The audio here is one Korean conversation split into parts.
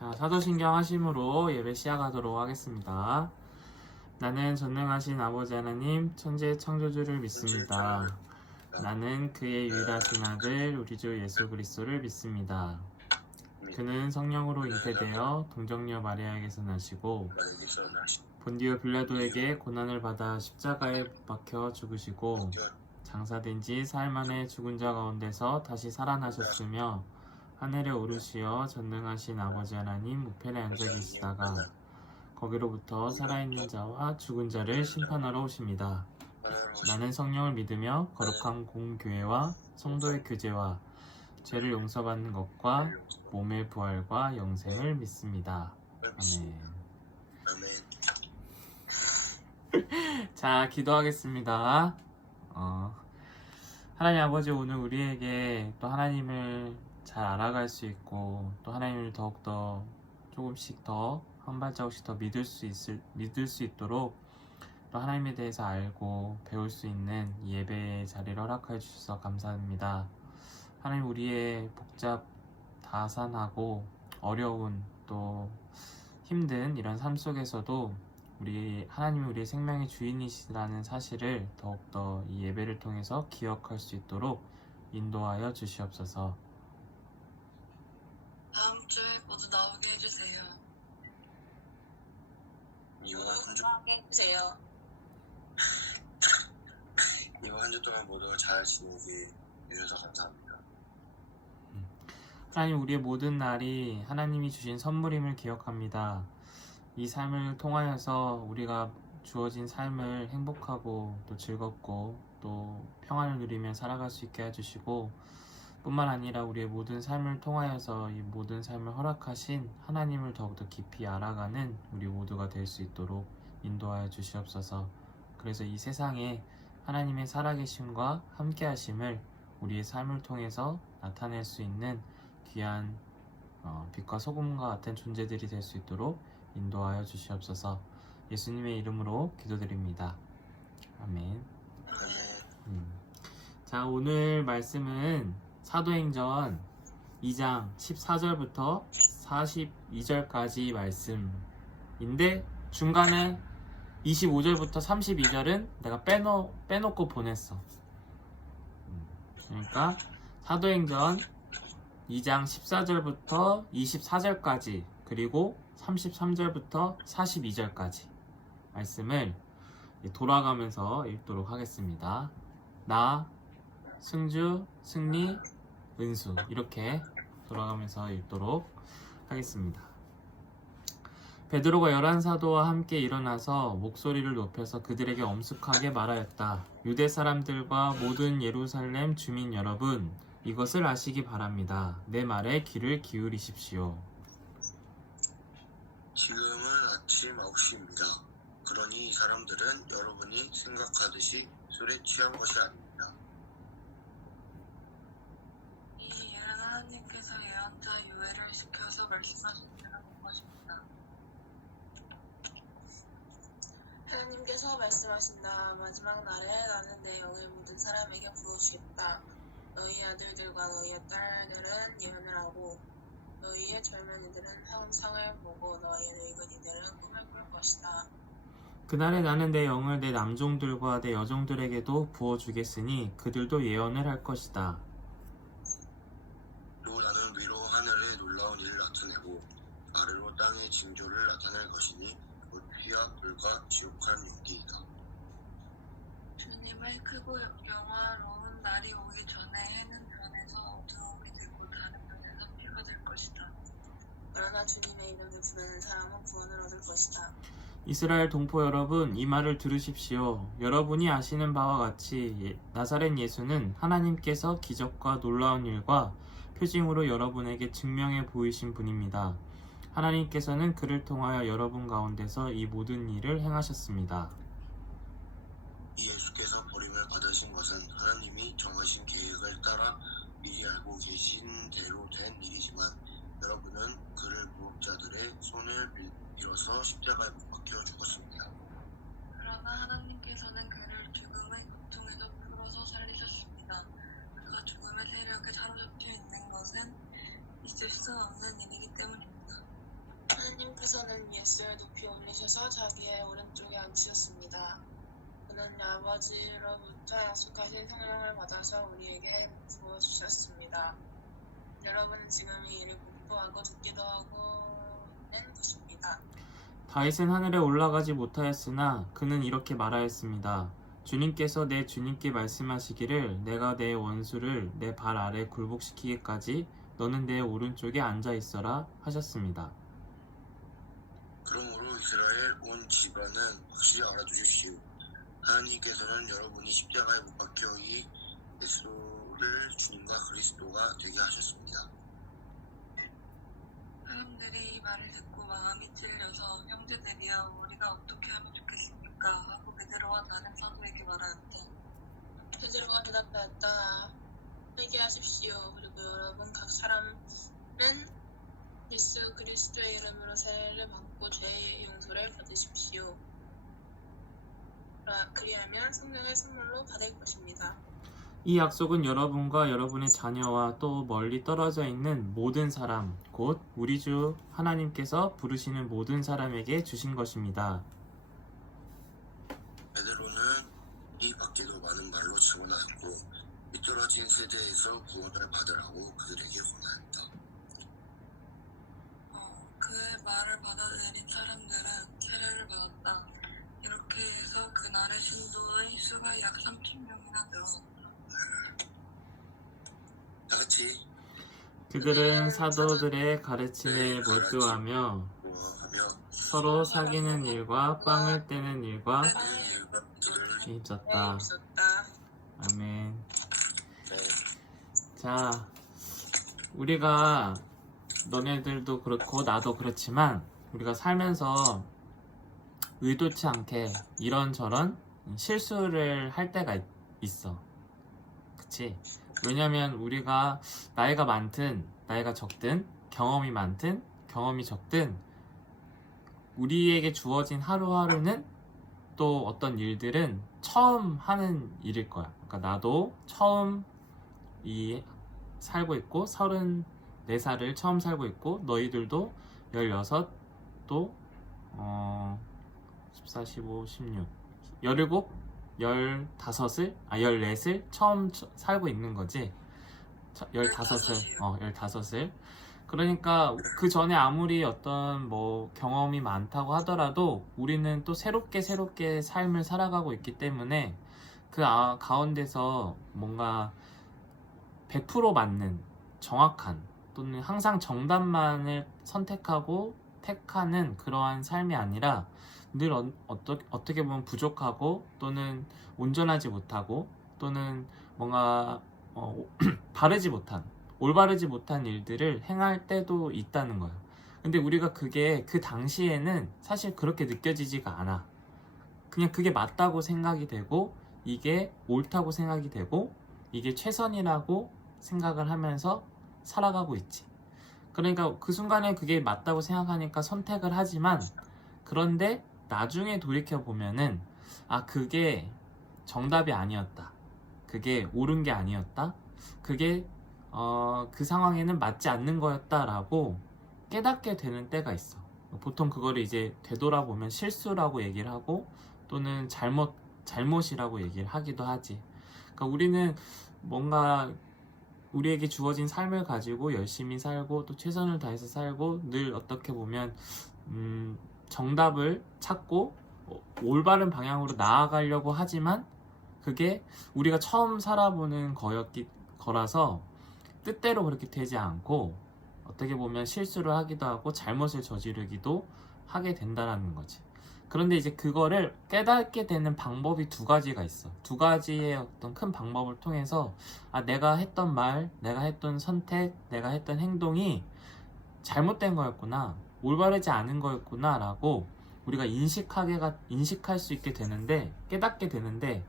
자, 사도신경 하심으로 예배 시작하도록 하겠습니다. 나는 전능하신 아버지 하나님 천재 창조주를 믿습니다. 나는 그의 유일하신 아들 우리 주 예수 그리스도를 믿습니다. 그는 성령으로 잉태되어 동정녀 마리아에게서 나시고 본디오 빌라도에게 고난을 받아 십자가에 못 박혀 죽으시고 장사된 지 사흘 만에 죽은 자 가운데서 다시 살아나셨으며 하늘에 오르시어 전능하신 아버지 하나님 우편에 앉아 계시다가 거기로부터 살아있는 자와 죽은 자를 심판하러 오십니다. 나는 성령을 믿으며 거룩한 공교회와 성도의 교제와 죄를 용서받는 것과 몸의 부활과 영생을 믿습니다. 아멘. 자, 기도하겠습니다. 하나님 아버지, 오늘 우리에게 또 하나님을 잘 알아갈 수 있고 또 하나님을 더욱더 조금씩 더 한 발자국씩 더 믿을 수 있도록 또 하나님에 대해서 알고 배울 수 있는 예배의 자리를 허락해 주셔서 감사합니다. 하나님, 우리의 다산하고 어려운 또 힘든 이런 삶 속에서도 하나님이 우리의 생명의 주인이시라는 사실을 더욱더 이 예배를 통해서 기억할 수 있도록 인도하여 주시옵소서. 다음 주에 모두 나오게 해주세요. 이번 한 주 동안 모두가 잘 지내게 해주셔서 감사합니다. 하나님, 우리의 모든 날이 하나님이 주신 선물임을 기억합니다. 이 삶을 통하여서 우리가 주어진 삶을 행복하고 또 즐겁고 또 평안을 누리며 살아갈 수 있게 해주시고 뿐만 아니라 우리의 모든 삶을 통하여서 이 모든 삶을 허락하신 하나님을 더욱더 깊이 알아가는 우리 모두가 될 수 있도록 인도하여 주시옵소서. 그래서 이 세상에 하나님의 살아계심과 함께하심을 우리의 삶을 통해서 나타낼 수 있는 귀한 빛과 소금과 같은 존재들이 될 수 있도록 인도하여 주시옵소서. 예수님의 이름으로 기도드립니다. 아멘. 자, 오늘 말씀은 사도행전 2장 14절부터 42절까지 말씀인데 중간에 25절부터 32절은 내가 빼놓고 보냈어. 그러니까 사도행전 2장 14절부터 24절까지 그리고 33절부터 42절까지 말씀을 돌아가면서 읽도록 하겠습니다. 나, 승주, 승리, 은수 이렇게 돌아가면서 읽도록 하겠습니다. 베드로가 11사도와 함께 일어나서 목소리를 높여서 그들에게 엄숙하게 말하였다. 유대 사람들과 모든 예루살렘 주민 여러분, 이것을 아시기 바랍니다. 내 말에 귀를 기울이십시오. 지금은 아침 9시입니다. 그러니 이 사람들은 여러분이 생각하듯이 술에 취한 것이 아닙니다. 이 일은 하나님께서 예언자 요엘을 시켜서 말씀하신 것입니다. 하나님께서 말씀하신다. 마지막 날에 나는 내 영을 모든 사람에게 부어주겠다. 너희 아들들과 너희 딸들은 예언을 하고 너희의 젊은 이들은 형상을 보고 너희의 늙은 이들은 꿈을 꿀 것이다. 그날에 나는 내 영을 내 남종들과 내 여종들에게도 부어주겠으니 그들도 예언을 할 것이다. 또 나는 위로 하늘에 놀라운 일을 나타내고 아래로 땅의 징조를 나타낼 것이니 곧 피와 불과 지옥한 용기이다. 주님의 크고 영화로운 날이 오기 전에 해는 변해서 어두움이 되고 다른 변에서 피가 될 것이다. 그러나 주님의 이름을 부르는 사람은 구원을 얻을 것이다. 이스라엘 동포 여러분, 이 말을 들으십시오. 여러분이 아시는 바와 같이 나사렛 예수는 하나님께서 기적과 놀라운 일과 표징으로 여러분에게 증명해 보이신 분입니다. 하나님께서는 그를 통하여 여러분 가운데서 이 모든 일을 행하셨습니다. 이 예수께서 버림을 받으신 것은 하나님이 정하신 계획을 따라 미리 알고 계신 대로 된 일이지만 여러분은 그를 무법자들의 손을 밀어서 십자가에 못 박혀 죽었습니다. 그러나 하나님께서는 그를 죽음의 고통에서 풀어서 살리셨습니다. 그가 죽음의 세력에 사로잡혀 있는 것은 있을 수 없는 일이기 때문입니다. 하나님께서는 예수를 높이 올리셔서 자기의 오른쪽에 앉히셨습니다. 그는 아버지로부터 약속하신 성령을 받아서 우리에게 부어주셨습니다. 여러분은 지금 이 일을 공부하고 듣기도 하고 있는 것입니다. 다윗은 하늘에 올라가지 못하였으나 그는 이렇게 말하였습니다. 주님께서 내 주님께 말씀하시기를 내가 내 원수를 내 발 아래 굴복시키기까지 너는 내 오른쪽에 앉아 있어라 하셨습니다. 그러므로 이스라엘 온 집안은 확실히 알아두십시오. 하나님께서는 여러분이 십자가에 못 박혀 이 예수를 주님과 그리스도가 되게 하셨습니다. 사람들이 이 말을 듣고 마음이 찔려서 형제들이여 우리가 어떻게 하면 좋겠습니까? 하고 베드로와 다른 사도에게 말하였다. 베드로가 대답하였다. 회개하십시오. 그리고 여러분 각 사람은 예수 그리스도의 이름으로 세례를 받고 죄의 용서를 받으십시오. 그리하면 성령을 선물로 받을 것입니다. 이 약속은 여러분과 여러분의 자녀와 또 멀리 떨어져 있는 모든 사람, 곧 우리 주 하나님께서 부르시는 모든 사람에게 주신 것입니다. 베드로는 이 밖에도 많은 말로 증언하였고 미떨어진 세대에서 구원을 받으라고 그들에게 권하였다. 그의 말을 받아들인 사람들은 세례를 받았다. 이렇게 해서 그날의 신도의 수가 약 3,000명이나 늘었다. 다같이 그들은 사도들의 가르침에 몰두하며 모험하며 서로 사귀는 일과 빵을 떼는 일과 일과 길을 힘썼다. 있었다. 아멘. 자, 우리가 너네들도 그렇고 나도 그렇지만 우리가 살면서 의도치 않게 이런저런 실수를 할 때가 있어. 그치? 왜냐면 우리가 나이가 많든 나이가 적든 경험이 많든 경험이 적든 우리에게 주어진 하루하루는 또 어떤 일들은 처음 하는 일일 거야. 그러니까 나도 처음 살고 있고 34살을 처음 살고 있고 너희들도 16또 14, 15, 16 17, 14을 처음 살고 있는 거지. 15을 15을 그러니까 그 전에 아무리 어떤 뭐 경험이 많다고 하더라도 우리는 또 새롭게 삶을 살아가고 있기 때문에 그 가운데서 뭔가 100% 맞는 정확한 또는 항상 정답만을 선택하고 택하는 그러한 삶이 아니라 늘 어떻게 보면 부족하고 또는 온전하지 못하고 또는 뭔가 올바르지 못한 일들을 행할 때도 있다는 거야. 근데 우리가 그게 그 당시에는 사실 그렇게 느껴지지가 않아. 그냥 그게 맞다고 생각이 되고 이게 옳다고 생각이 되고 이게 최선이라고 생각을 하면서 살아가고 있지. 그러니까 그 순간에 그게 맞다고 생각하니까 선택을 하지만 그런데 나중에 돌이켜보면은 그게 정답이 아니었다. 그게 옳은 게 아니었다. 그게 그 상황에는 맞지 않는 거였다라고 깨닫게 되는 때가 있어. 보통 그거를 이제 되돌아보면 실수라고 얘기를 하고 또는 잘못이라고 얘기를 하기도 하지. 그러니까 우리는 뭔가 우리에게 주어진 삶을 가지고 열심히 살고 또 최선을 다해서 살고 늘 어떻게 보면 정답을 찾고 올바른 방향으로 나아가려고 하지만 그게 우리가 처음 살아보는 거라서 뜻대로 그렇게 되지 않고 어떻게 보면 실수를 하기도 하고 잘못을 저지르기도 하게 된다는 거지. 그런데 이제 그거를 깨닫게 되는 방법이 두 가지가 있어. 두 가지의 어떤 큰 방법을 통해서 내가 했던 말, 내가 했던 선택, 내가 했던 행동이 잘못된 거였구나, 올바르지 않은 거였구나 라고 우리가 인식할 수 있게 되는데, 깨닫게 되는데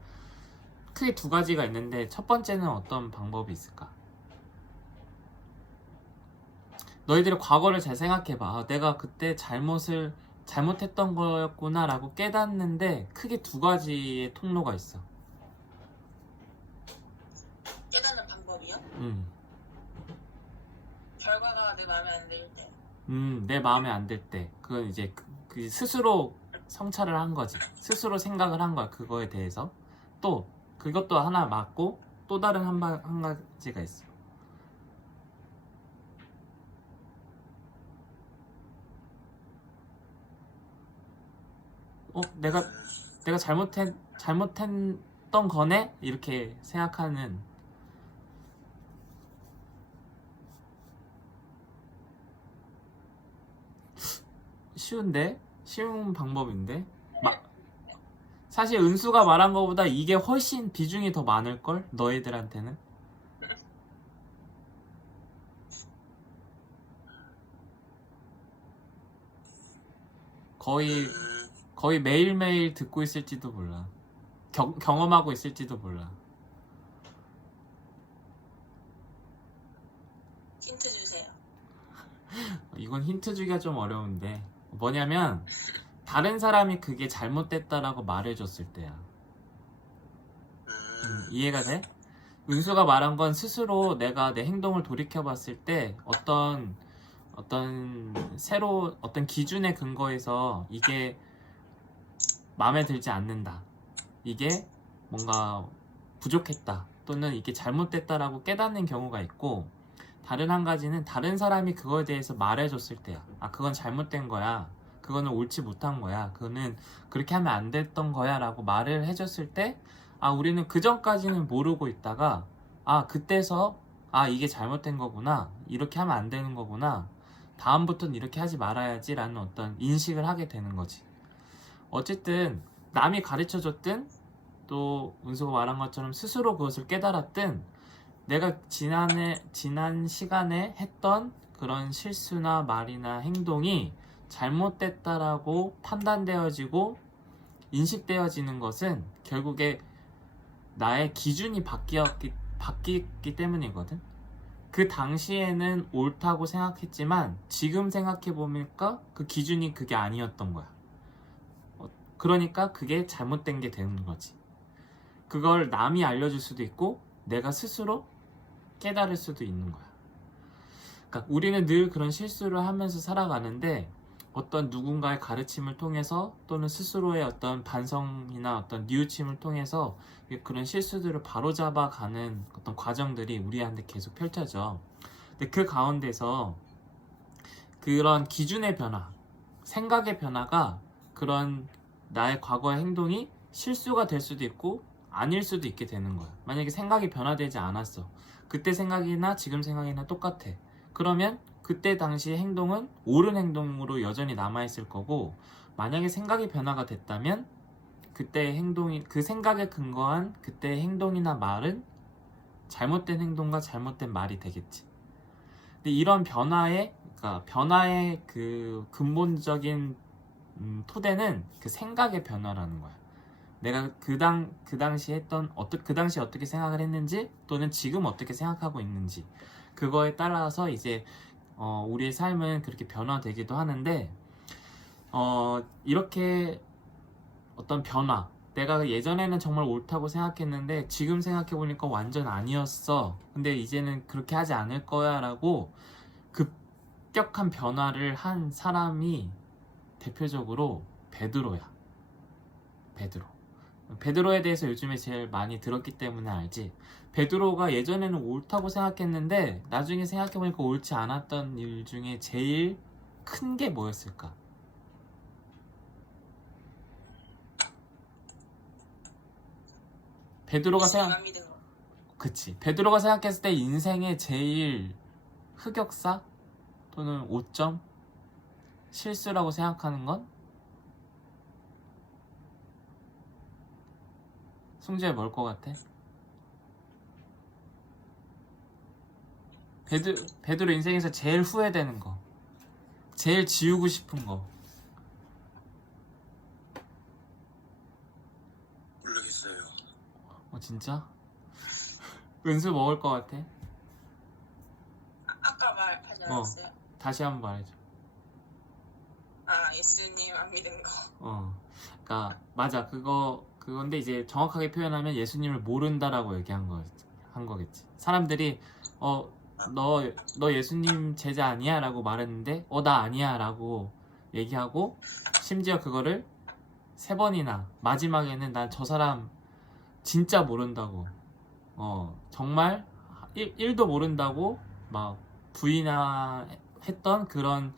크게 두 가지가 있는데 첫 번째는 어떤 방법이 있을까? 너희들의 과거를 잘 생각해봐. 내가 그때 잘못했던 거였구나 라고 깨닫는데 크게 두 가지의 통로가 있어. 깨닫는 방법이요? 음. 결과가 내 마음에 안 들 때. 내 마음에 안 들 때 그건 이제 그 스스로 성찰을 한 거지. 스스로 생각을 한 거야. 그거에 대해서. 또 그것도 하나 맞고 또 다른 한 가지가 있어. 내가 잘못했던 거네? 이렇게 생각하는. 쉬운 방법인데 사실 은수가 말한 거보다 이게 훨씬 비중이 더 많을걸? 너희들한테는. 거의 매일매일 듣고 있을지도 몰라. 경험하고 있을지도 몰라. 힌트 주세요. 이건 힌트 주기가 좀 어려운데 뭐냐면 다른 사람이 그게 잘못됐다라고 말해줬을 때야. 이해가 돼? 은수가 말한 건 스스로 내가 내 행동을 돌이켜봤을 때 어떤 기준에 근거해서 이게 마음에 들지 않는다, 이게 뭔가 부족했다, 또는 이게 잘못됐다라고 깨닫는 경우가 있고, 다른 한 가지는 다른 사람이 그거에 대해서 말해줬을 때야. 그건 잘못된 거야, 그거는 옳지 못한 거야, 그거는 그렇게 하면 안 됐던 거야 라고 말을 해줬을 때 우리는 그 전까지는 모르고 있다가 그때서 이게 잘못된 거구나, 이렇게 하면 안 되는 거구나, 다음부터는 이렇게 하지 말아야지 라는 어떤 인식을 하게 되는 거지. 어쨌든 남이 가르쳐줬든 또 은수가 말한 것처럼 스스로 그것을 깨달았든 내가 지난 시간에 했던 그런 실수나 말이나 행동이 잘못됐다라고 판단되어지고 인식되어지는 것은 결국에 나의 기준이 바뀌기 때문이거든. 그 당시에는 옳다고 생각했지만 지금 생각해보니까 그 기준이 그게 아니었던 거야. 그러니까 그게 잘못된 게 되는 거지. 그걸 남이 알려줄 수도 있고 내가 스스로 깨달을 수도 있는 거야. 그러니까 우리는 늘 그런 실수를 하면서 살아가는데 어떤 누군가의 가르침을 통해서 또는 스스로의 어떤 반성이나 어떤 뉘우침을 통해서 그런 실수들을 바로잡아가는 어떤 과정들이 우리한테 계속 펼쳐져. 근데 그 가운데서 그런 기준의 변화, 생각의 변화가 그런 나의 과거의 행동이 실수가 될 수도 있고 아닐 수도 있게 되는 거야. 만약에 생각이 변화되지 않았어. 그때 생각이나 지금 생각이나 똑같아. 그러면 그때 당시의 행동은 옳은 행동으로 여전히 남아있을 거고, 만약에 생각이 변화가 됐다면 그때의 행동이, 그 생각에 근거한 그때의 행동이나 말은 잘못된 행동과 잘못된 말이 되겠지. 근데 이런 변화의 그 근본적인 토대는 그 생각의 변화라는 거야. 내가 그 당시에 그 당시에 어떻게 생각을 했는지, 또는 지금 어떻게 생각하고 있는지, 그거에 따라서 이제 우리의 삶은 그렇게 변화되기도 하는데, 이렇게 어떤 변화, 내가 예전에는 정말 옳다고 생각했는데 지금 생각해보니까 완전 아니었어, 근데 이제는 그렇게 하지 않을 거야 라고 급격한 변화를 한 사람이 대표적으로 베드로야. 베드로에 대해서 요즘에 제일 많이 들었기 때문에 알지. 베드로가 예전에는 옳다고 생각했는데 나중에 생각해보니까 옳지 않았던 일 중에 제일 큰 게 뭐였을까? 베드로가 생각했을 때 인생의 제일 흑역사 또는 오점, 실수라고 생각하는 건? 승주야, 뭘 것 같아? 베드로 인생에서 제일 후회되는 거, 제일 지우고 싶은 거. 모르겠어요. 진짜? 은수 먹을 것 같아? 아까 말하지 않았어요? 다시 한번 말해줘. 예수님 안 믿은 거. 그러니까 맞아. 그건데 이제 정확하게 표현하면 예수님을 모른다라고 얘기한 한 거겠지. 사람들이 너 예수님 제자 아니야? 라고 말했는데 나 아니야 라고 얘기하고, 심지어 그거를 3번이나, 마지막에는 난 저 사람 진짜 모른다고, 정말 1도 모른다고 막 부인했던 그런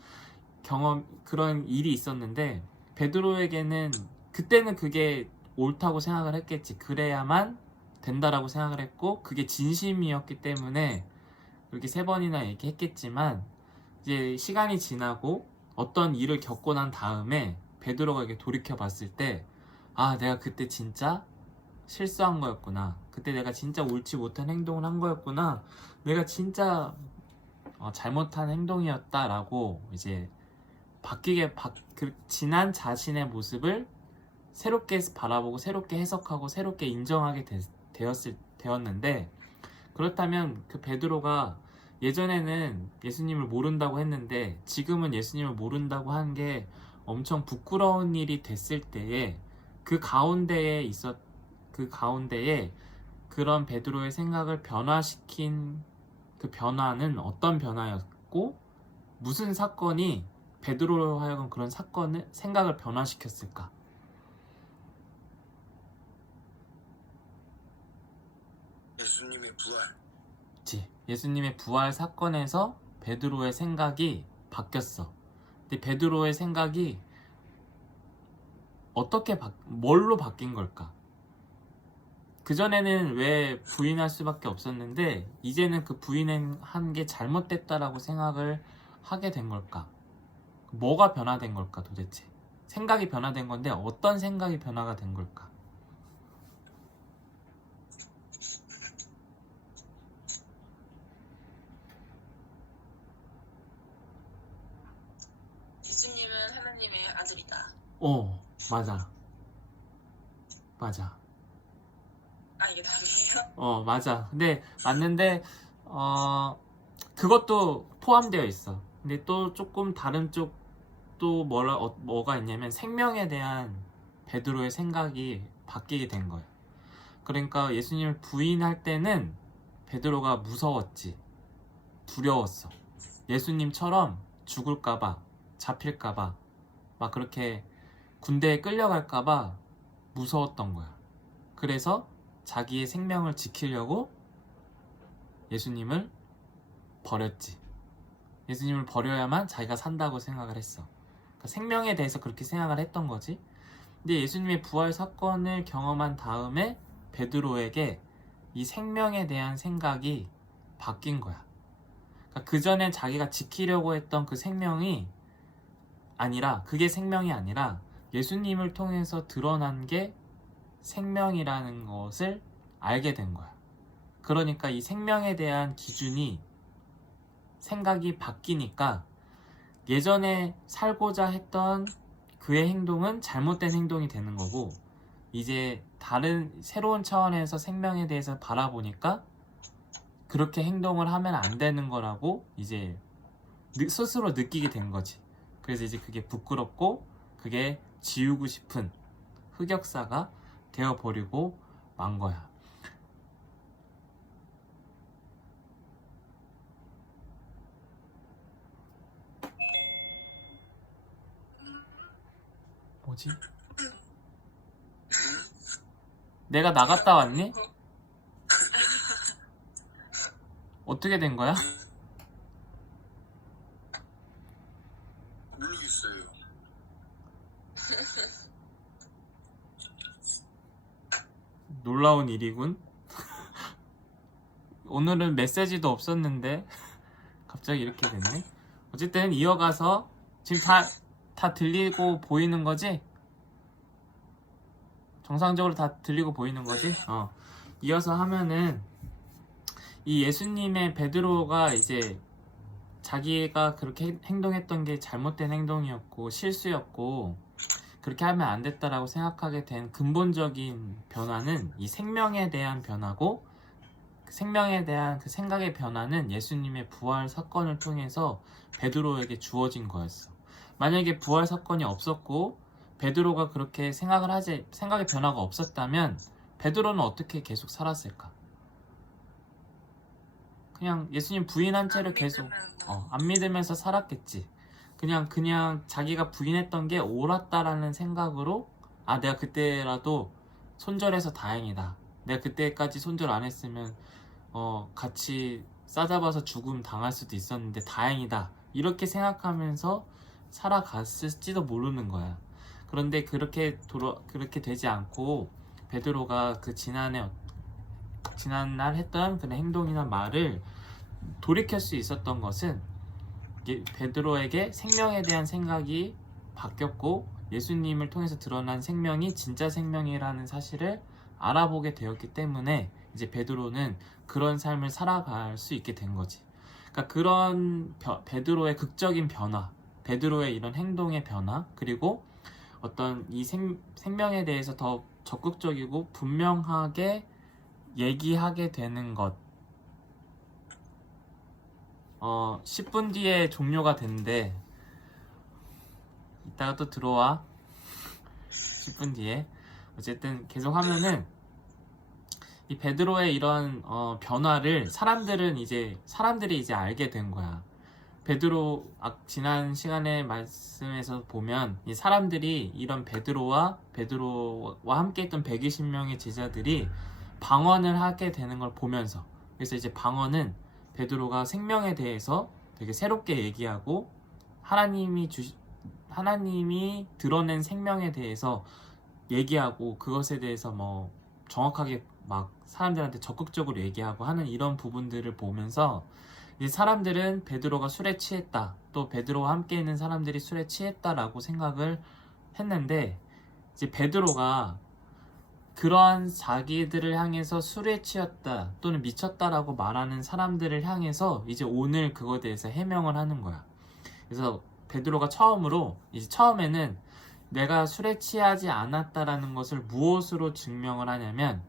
경험, 그런 일이 있었는데, 베드로에게는 그때는 그게 옳다고 생각을 했겠지. 그래야만 된다라고 생각을 했고, 그게 진심이었기 때문에 그렇게 3번이나 얘기했겠지만, 이제 시간이 지나고 어떤 일을 겪고 난 다음에 베드로가 이렇게 돌이켜 봤을 때, 내가 그때 진짜 실수한 거였구나, 그때 내가 진짜 옳지 못한 행동을 한 거였구나, 내가 진짜 잘못한 행동이었다라고 이제 지난 자신의 모습을 새롭게 바라보고 새롭게 해석하고 새롭게 인정하게 되었는데, 그렇다면 그 베드로가 예전에는 예수님을 모른다고 했는데 지금은 예수님을 모른다고 한 게 엄청 부끄러운 일이 됐을 때에, 그 가운데에 그런 베드로의 생각을 변화시킨 그 변화는 어떤 변화였고, 무슨 사건이 베드로로 하여금 그런 생각을 변화시켰을까? 예수님의 부활. 그치. 예수님의 부활 사건에서 베드로의 생각이 바뀌었어. 근데 베드로의 생각이 뭘로 바뀐 걸까? 그전에는 왜 부인할 수밖에 없었는데 이제는 그 부인한 게 잘못됐다라고 생각을 하게 된 걸까? 뭐가 변화된 걸까 도대체? 생각이 변화된 건데 어떤 생각이 변화가 된 걸까? 예수님은 하나님의 아들이다. 맞아. 이게 답이에요? 맞아. 근데 맞는데 그것도 포함되어 있어. 근데 또 조금 다른 쪽도 뭐가 있냐면, 생명에 대한 베드로의 생각이 바뀌게 된 거야. 그러니까 예수님을 부인할 때는 베드로가 무서웠지, 두려웠어. 예수님처럼 죽을까봐, 잡힐까봐, 막 그렇게 군대에 끌려갈까봐 무서웠던 거야. 그래서 자기의 생명을 지키려고 예수님을 버렸지. 예수님을 버려야만 자기가 산다고 생각을 했어. 그러니까 생명에 대해서 그렇게 생각을 했던 거지. 근데 예수님의 부활 사건을 경험한 다음에 베드로에게 이 생명에 대한 생각이 바뀐 거야. 그러니까 그전엔 자기가 지키려고 했던 그 생명이 아니라, 그게 생명이 아니라 예수님을 통해서 드러난 게 생명이라는 것을 알게 된 거야. 그러니까 이 생명에 대한 기준이, 생각이 바뀌니까 예전에 살고자 했던 그의 행동은 잘못된 행동이 되는 거고, 이제 다른 새로운 차원에서 생명에 대해서 바라보니까 그렇게 행동을 하면 안 되는 거라고 이제 스스로 느끼게 된 거지. 그래서 이제 그게 부끄럽고 그게 지우고 싶은 흑역사가 되어버리고 만 거야. 뭐지? 내가 나갔다 왔니? 어떻게 된 거야? 모르겠어요. 놀라운 일이군. 오늘은 메시지도 없었는데 갑자기 이렇게 됐네. 어쨌든 이어가서 지금 다 들리고 보이는 거지? 정상적으로 다 들리고 보이는 거지? 이어서 하면은, 이 예수님의 베드로가 이제 자기가 그렇게 행동했던 게 잘못된 행동이었고 실수였고 그렇게 하면 안 됐다라고 생각하게 된 근본적인 변화는 이 생명에 대한 변화고, 생명에 대한 그 생각의 변화는 예수님의 부활 사건을 통해서 베드로에게 주어진 거였어. 만약에 부활 사건이 없었고 베드로가 그렇게 생각의 변화가 없었다면 베드로는 어떻게 계속 살았을까? 그냥 예수님 부인한 채로 계속 안 믿으면서 살았겠지. 그냥 자기가 부인했던 게 옳았다라는 생각으로 내가 그때라도 손절해서 다행이다. 내가 그때까지 손절 안 했으면 같이 싸잡아서 죽음 당할 수도 있었는데 다행이다. 이렇게 생각하면서 살아갔을지도 모르는 거야. 그런데 그렇게 되지 않고 베드로가 그 지난날 했던 그런 행동이나 말을 돌이킬 수 있었던 것은 베드로에게 생명에 대한 생각이 바뀌었고 예수님을 통해서 드러난 생명이 진짜 생명이라는 사실을 알아보게 되었기 때문에 이제 베드로는 그런 삶을 살아갈 수 있게 된 거지. 그러니까 그런 베드로의 극적인 변화, 베드로의 이런 행동의 변화, 그리고 어떤 이 생명에 대해서 더 적극적이고 분명하게 얘기하게 되는 것. 10분 뒤에 종료가 된대. 이따가 또 들어와. 10분 뒤에. 어쨌든 계속 하면은 이 베드로의 이런 변화를 사람들이 이제 알게 된 거야. 베드로 지난 시간에 말씀에서 보면 이 사람들이 이런 베드로와 함께 있던 120명의 제자들이 방언을 하게 되는 걸 보면서, 그래서 이제 방언은 베드로가 생명에 대해서 되게 새롭게 얘기하고 하나님이 드러낸 생명에 대해서 얘기하고 그것에 대해서 뭐 정확하게 막 사람들한테 적극적으로 얘기하고 하는 이런 부분들을 보면서 이제 사람들은 베드로가 술에 취했다, 또 베드로와 함께 있는 사람들이 술에 취했다라고 생각을 했는데, 이제 베드로가 그러한 자기들을 향해서 술에 취했다 또는 미쳤다라고 말하는 사람들을 향해서 이제 오늘 그거에 대해서 해명을 하는 거야. 그래서 베드로가 처음에는 내가 술에 취하지 않았다라는 것을 무엇으로 증명을 하냐면,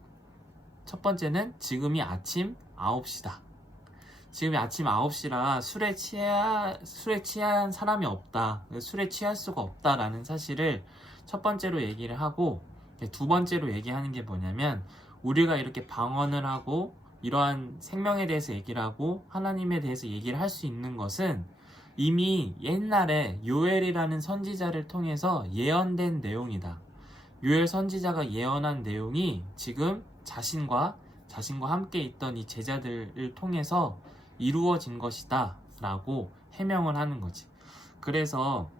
첫 번째는 지금이 아침 9시다. 지금이 아침 9시라 술에 취한 사람이 없다. 술에 취할 수가 없다라는 사실을 첫 번째로 얘기를 하고, 두 번째로 얘기하는 게 뭐냐면, 우리가 이렇게 방언을 하고 이러한 생명에 대해서 얘기를 하고 하나님에 대해서 얘기를 할 수 있는 것은 이미 옛날에 요엘이라는 선지자를 통해서 예언된 내용이다. 요엘 선지자가 예언한 내용이 지금 자신과 함께 있던 이 제자들을 통해서 이루어진 것이다 라고 해명을 하는 거지. 그래서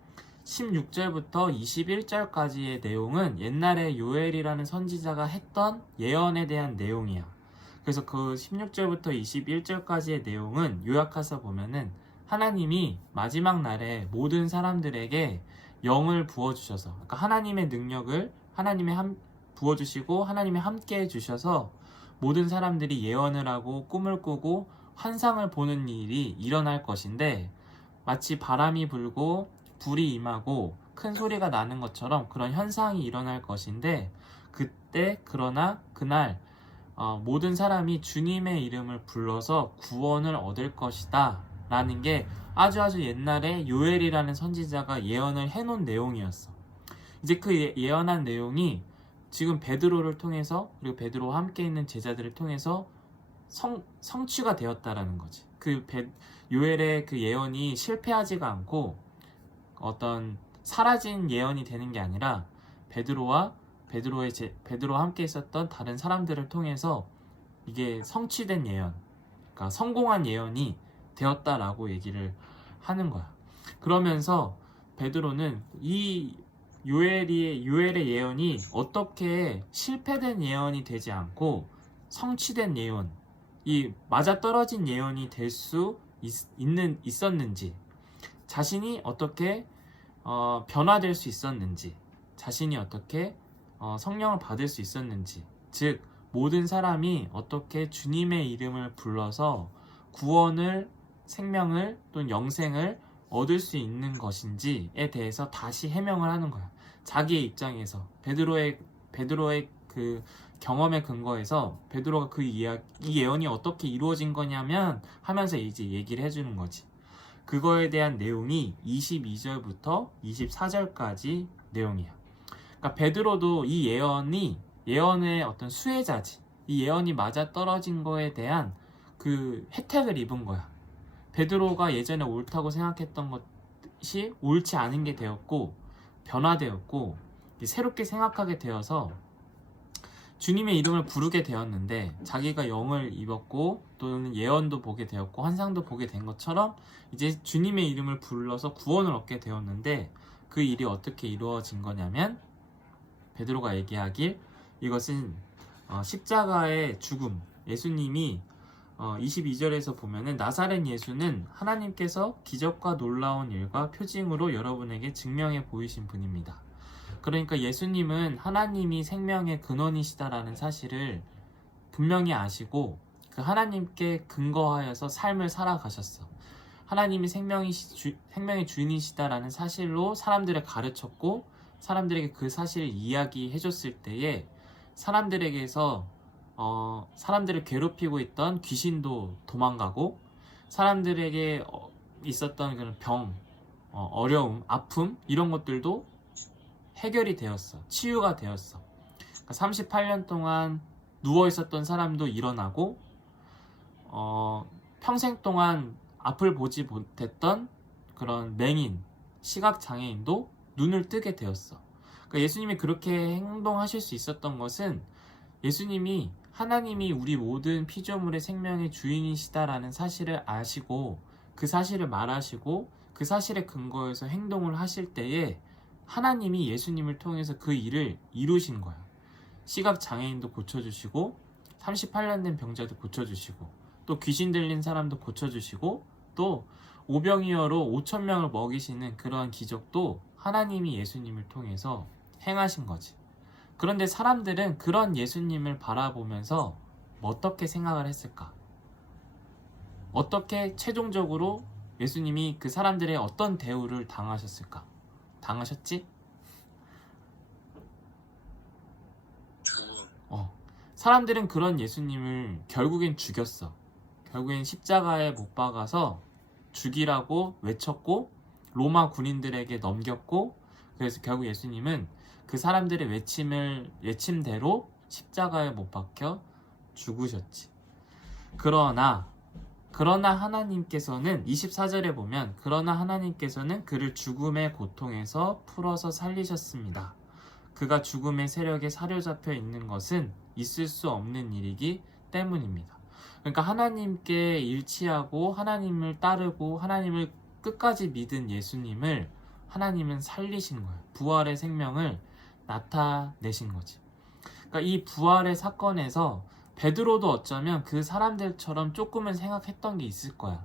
16절부터 21절까지의 내용은 옛날에 요엘이라는 선지자가 했던 예언에 대한 내용이야. 그래서 그 16절부터 21절까지의 내용은 요약해서 보면은 하나님이 마지막 날에 모든 사람들에게 영을 부어주셔서, 그러니까 하나님의 능력을 부어주시고 하나님이 함께 해주셔서 모든 사람들이 예언을 하고 꿈을 꾸고 환상을 보는 일이 일어날 것인데, 마치 바람이 불고 불이 임하고 큰 소리가 나는 것처럼 그런 현상이 일어날 것인데, 그러나 그날 모든 사람이 주님의 이름을 불러서 구원을 얻을 것이다 라는 게 아주 옛날에 요엘이라는 선지자가 예언을 해놓은 내용이었어. 이제 그 예언한 내용이 지금 베드로를 통해서, 그리고 베드로와 함께 있는 제자들을 통해서 성취가 되었다라는 거지. 요엘의 그 예언이 실패하지가 않고 어떤 사라진 예언이 되는 게 아니라 베드로와 함께 있었던 다른 사람들을 통해서 이게 성취된 예언, 그러니까 성공한 예언이 되었다라고 얘기를 하는 거야. 그러면서 베드로는 이 요엘의 예언이 어떻게 실패된 예언이 되지 않고 성취된 예언, 이 맞아떨어진 예언이 될 수 있었는지, 자신이 어떻게 변화될 수 있었는지, 자신이 어떻게 성령을 받을 수 있었는지, 즉 모든 사람이 어떻게 주님의 이름을 불러서 구원을, 생명을 또는 영생을 얻을 수 있는 것인지에 대해서 다시 해명을 하는 거야. 자기의 입장에서 베드로의 그 경험에 근거해서 베드로가 이 예언이 어떻게 이루어진 거냐면 하면서 이제 얘기를 해주는 거지. 그거에 대한 내용이 22절부터 24절까지 내용이야. 그러니까 베드로도 이 예언의 어떤 수혜자지. 이 예언이 맞아 떨어진 거에 대한 그 혜택을 입은 거야. 베드로가 예전에 옳다고 생각했던 것이 옳지 않은 게 되었고 변화되었고 새롭게 생각하게 되어서 주님의 이름을 부르게 되었는데 자기가 영을 입었고 또는 예언도 보게 되었고 환상도 보게 된 것처럼 이제 주님의 이름을 불러서 구원을 얻게 되었는데 그 일이 어떻게 이루어진 거냐면 베드로가 얘기하길 이것은 십자가의 죽음, 예수님이 22절에서 보면은 나사렛 예수는 하나님께서 기적과 놀라운 일과 표징으로 여러분에게 증명해 보이신 분입니다. 그러니까 예수님은 하나님이 생명의 근원이시다라는 사실을 분명히 아시고 그 하나님께 근거하여서 삶을 살아가셨어. 하나님이 생명의 주인이시다라는 사실로 사람들을 가르쳤고 사람들에게 그 사실을 이야기해 줬을 때에 사람들에게서 사람들을 괴롭히고 있던 귀신도 도망가고 사람들에게 있었던 그런 병, 어려움, 아픔 이런 것들도 해결이 되었어. 치유가 되었어. 그러니까 38년 동안 누워 있었던 사람도 일어나고 평생 동안 앞을 보지 못했던 그런 맹인, 시각장애인도 눈을 뜨게 되었어. 그러니까 예수님이 그렇게 행동하실 수 있었던 것은 예수님이 하나님이 우리 모든 피조물의 생명의 주인이시다라는 사실을 아시고 그 사실을 말하시고 그 사실에 근거해서 행동을 하실 때에 하나님이 예수님을 통해서 그 일을 이루신 거야. 시각장애인도 고쳐주시고 38년 된 병자도 고쳐주시고 또 귀신 들린 사람도 고쳐주시고 또 오병이어로 5,000명을 먹이시는 그러한 기적도 하나님이 예수님을 통해서 행하신 거지. 그런데 사람들은 그런 예수님을 바라보면서 어떻게 생각을 했을까? 어떻게 최종적으로 예수님이 그 사람들의 어떤 대우를 당하셨을까? 당하셨지? 사람들은 그런 예수님을 결국엔 죽였어. 결국엔 십자가에 못 박아서 죽이라고 외쳤고 로마 군인들에게 넘겼고 그래서 결국 예수님은 그 사람들의 외침대로 십자가에 못 박혀 죽으셨지. 그러나 하나님께서는 24절에 보면 그러나 하나님께서는 그를 죽음의 고통에서 풀어서 살리셨습니다. 그가 죽음의 세력에 사로잡혀 있는 것은 있을 수 없는 일이기 때문입니다. 그러니까 하나님께 일치하고 하나님을 따르고 하나님을 끝까지 믿은 예수님을 하나님은 살리신 거예요. 부활의 생명을 나타내신 거지. 그러니까 이 부활의 사건에서 베드로도 어쩌면 그 사람들처럼 조금은 생각했던 게 있을 거야.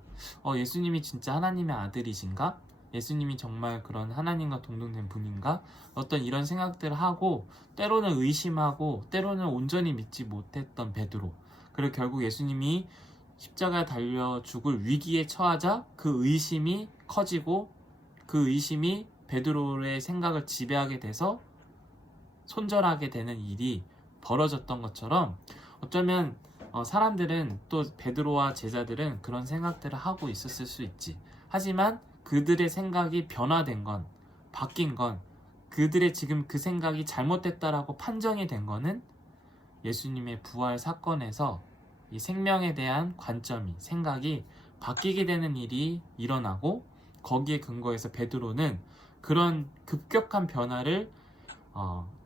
예수님이 진짜 하나님의 아들이신가? 예수님이 정말 그런 하나님과 동등된 분인가? 어떤 이런 생각들을 하고 때로는 의심하고 때로는 온전히 믿지 못했던 베드로. 그리고 결국 예수님이 십자가에 달려 죽을 위기에 처하자 그 의심이 커지고 그 의심이 베드로의 생각을 지배하게 돼서 손절하게 되는 일이 벌어졌던 것처럼 어쩌면 사람들은 또 베드로와 제자들은 그런 생각들을 하고 있었을 수 있지. 하지만 그들의 생각이 변화된 건, 바뀐 건, 그들의 지금 그 생각이 잘못됐다라고 판정이 된 거는 예수님의 부활 사건에서 이 생명에 대한 관점이, 생각이 바뀌게 되는 일이 일어나고 거기에 근거해서 베드로는 그런 급격한 변화를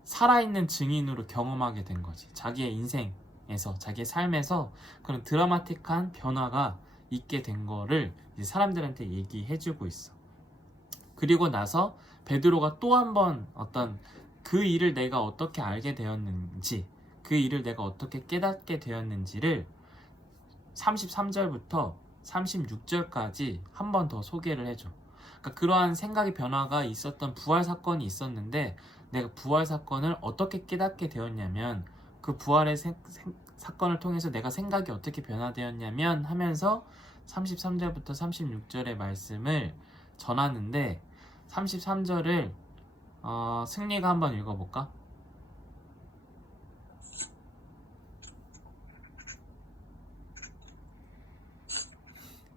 살아있는 증인으로 경험하게 된 거지. 자기의 인생에서, 자기의 삶에서 그런 드라마틱한 변화가 있게 된 거를 이제 사람들한테 얘기해주고 있어. 그리고 나서 베드로가 또 한 번 어떤 그 일을 내가 어떻게 알게 되었는지, 그 일을 내가 어떻게 깨닫게 되었는지를 33절부터 36절까지 한 번 더 소개를 해줘. 그러니까 그러한 생각의 변화가 있었던 부활 사건이 있었는데 내가 부활 사건을 어떻게 깨닫게 되었냐면 그 부활의 사건을 통해서 내가 생각이 어떻게 변화되었냐면 하면서 33절부터 36절의 말씀을 전하는데 33절을 승리가 한번 읽어볼까?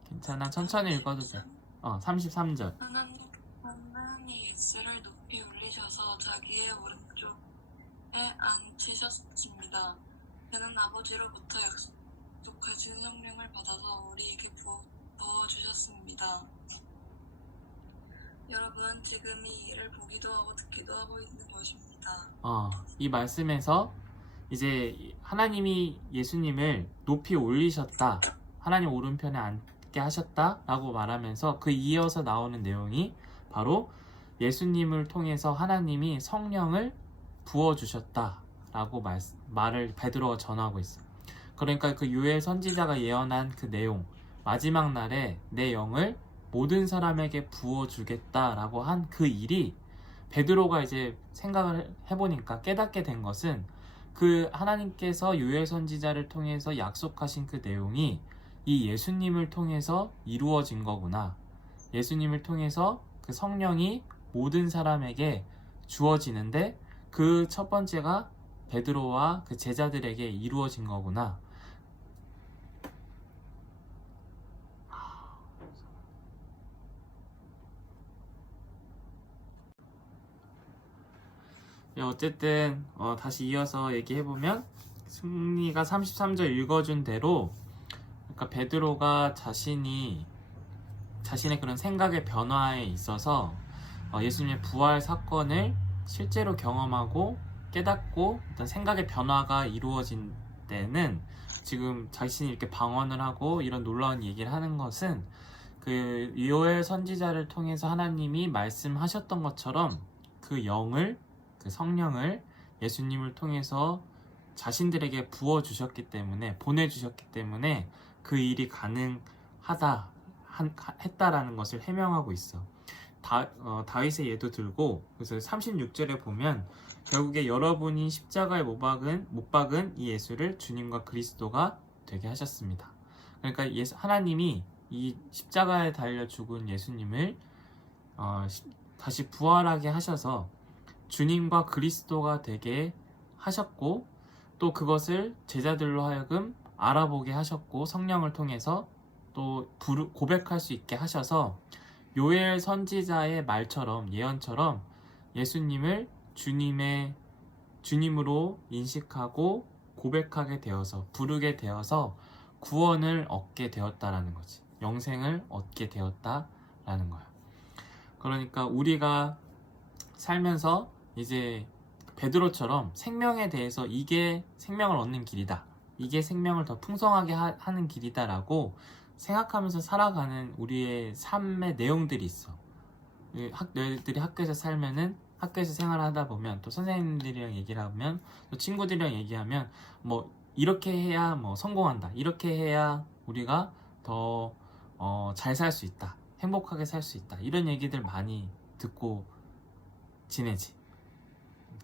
괜찮아, 천천히 읽어도 돼. 33절. 하나님이 예수를 높이 올리셔서 자기의 오른쪽에 앉히셨습니다. 그는 아버지로부터 약속하신 성령을 받아서 우리에게 부어주셨습니다. 여러분, 지금 이 일을 보기도 하고 듣기도 하고 있는 것입니다. 이 말씀에서 이제 하나님이 예수님을 높이 올리셨다, 하나님 오른편에 앉게 하셨다 라고 말하면서 그 이어서 나오는 내용이 바로 예수님을 통해서 하나님이 성령을 부어주셨다 라고 말을 베드로가 전하고 있어요. 그러니까 그 요엘 선지자가 예언한 그 내용, 마지막 날에 내 영을 모든 사람에게 부어주겠다라고 한 그 일이, 베드로가 이제 생각을 해보니까 깨닫게 된 것은 그 하나님께서 요엘 선지자를 통해서 약속하신 그 내용이 이 예수님을 통해서 이루어진 거구나. 예수님을 통해서 그 성령이 모든 사람에게 주어지는데 그 첫 번째가 베드로와 그 제자들에게 이루어진 거구나. 어쨌든 다시 이어서 얘기해보면, 승리가 33절 읽어준 대로, 그러니까 베드로가 자신의 그런 생각의 변화에 있어서 예수님의 부활 사건을 실제로 경험하고 깨닫고 어떤 생각의 변화가 이루어진 때는, 지금 자신이 이렇게 방언을 하고 이런 놀라운 얘기를 하는 것은 그 요엘 선지자를 통해서 하나님이 말씀하셨던 것처럼 그 영을, 그 성령을 예수님을 통해서 자신들에게 부어주셨기 때문에, 보내주셨기 때문에 그 일이 했다라는 것을 해명하고 있어. 다윗의 예도 들고, 그래서 36절에 보면 결국에 여러분이 십자가에 못 박은 이 예수를 주님과 그리스도가 되게 하셨습니다. 그러니까 하나님이 이 십자가에 달려 죽은 예수님을 다시 부활하게 하셔서 주님과 그리스도가 되게 하셨고, 또 그것을 제자들로 하여금 알아보게 하셨고, 성령을 통해서 또 고백할 수 있게 하셔서 요엘 선지자의 말처럼, 예언처럼 예수님을 주님으로 인식하고 고백하게 되어서, 부르게 되어서 구원을 얻게 되었다라는 거지. 영생을 얻게 되었다라는 거야. 그러니까 우리가 살면서 이제 베드로처럼 생명에 대해서 이게 생명을 얻는 길이다, 이게 생명을 더 풍성하게 하는 길이다라고 생각하면서 살아가는 우리의 삶의 내용들이 있어. 너희들이 학교에서 살면은, 학교에서 생활을 하다 보면, 또 선생님들이랑 얘기를 하면, 또 친구들이랑 얘기하면, 뭐 이렇게 해야 뭐 성공한다, 이렇게 해야 우리가 더 잘 살 수 있다, 행복하게 살 수 있다, 이런 얘기들 많이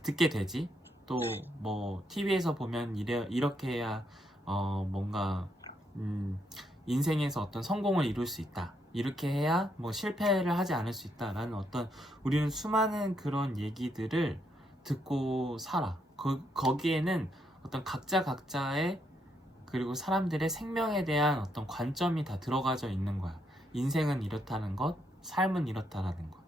듣게 되지. 또 뭐 TV에서 보면 이렇게 해야 뭔가 인생에서 어떤 성공을 이룰 수 있다, 이렇게 해야 뭐 실패를 하지 않을 수 있다라는 우리는 수많은 그런 얘기들을 듣고 살아. 거기에는 어떤 각자의, 그리고 사람들의 생명에 대한 어떤 관점이 다 들어가져 있는 거야. 인생은 이렇다는 것, 삶은 이렇다라는 것,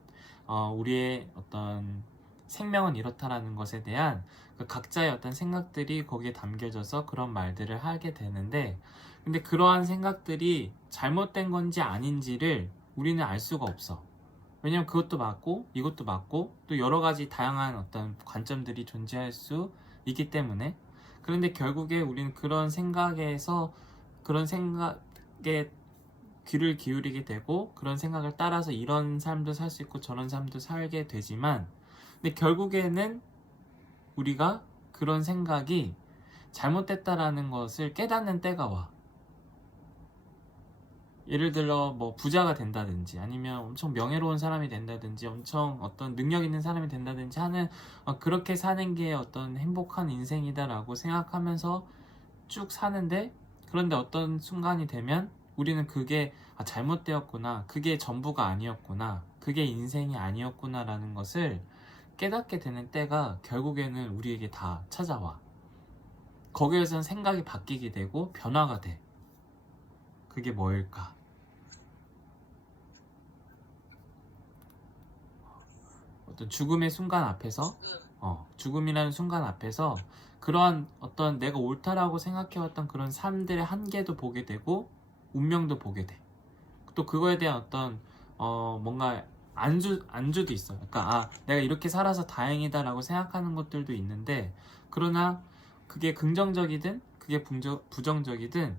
우리의 어떤 생명은 이렇다라는 것에 대한 그 각자의 어떤 생각들이 거기에 담겨져서 그런 말들을 하게 되는데, 근데 그러한 생각들이 잘못된 건지 아닌지를 우리는 알 수가 없어. 왜냐면 그것도 맞고 이것도 맞고 또 여러 가지 다양한 어떤 관점들이 존재할 수 있기 때문에. 그런데 결국에 우리는 그런 생각에 귀를 기울이게 되고, 그런 생각을 따라서 이런 삶도 살 수 있고 저런 삶도 살게 되지만, 근데 결국에는 우리가 그런 생각이 잘못됐다라는 것을 깨닫는 때가 와. 예를 들어 뭐 부자가 된다든지, 아니면 엄청 명예로운 사람이 된다든지, 엄청 어떤 능력 있는 사람이 된다든지 하는, 그렇게 사는 게 어떤 행복한 인생이다라고 생각하면서 쭉 사는데, 그런데 어떤 순간이 되면 우리는 그게 잘못되었구나, 그게 전부가 아니었구나, 그게 인생이 아니었구나 라는 것을 깨닫게 되는 때가 결국에는 우리에게 다 찾아와. 거기에선 생각이 바뀌게 되고 변화가 돼. 그게 뭐일까? 어떤 죽음의 순간 앞에서 죽음이라는 순간 앞에서 그러한 어떤 내가 옳다라고 생각해왔던 그런 삶들의 한계도 보게 되고 운명도 보게 돼. 또 그거에 대한 어떤 뭔가 안주도 있어. 그러니까 내가 이렇게 살아서 다행이다라고 생각하는 것들도 있는데, 그러나 그게 긍정적이든 그게 부정적이든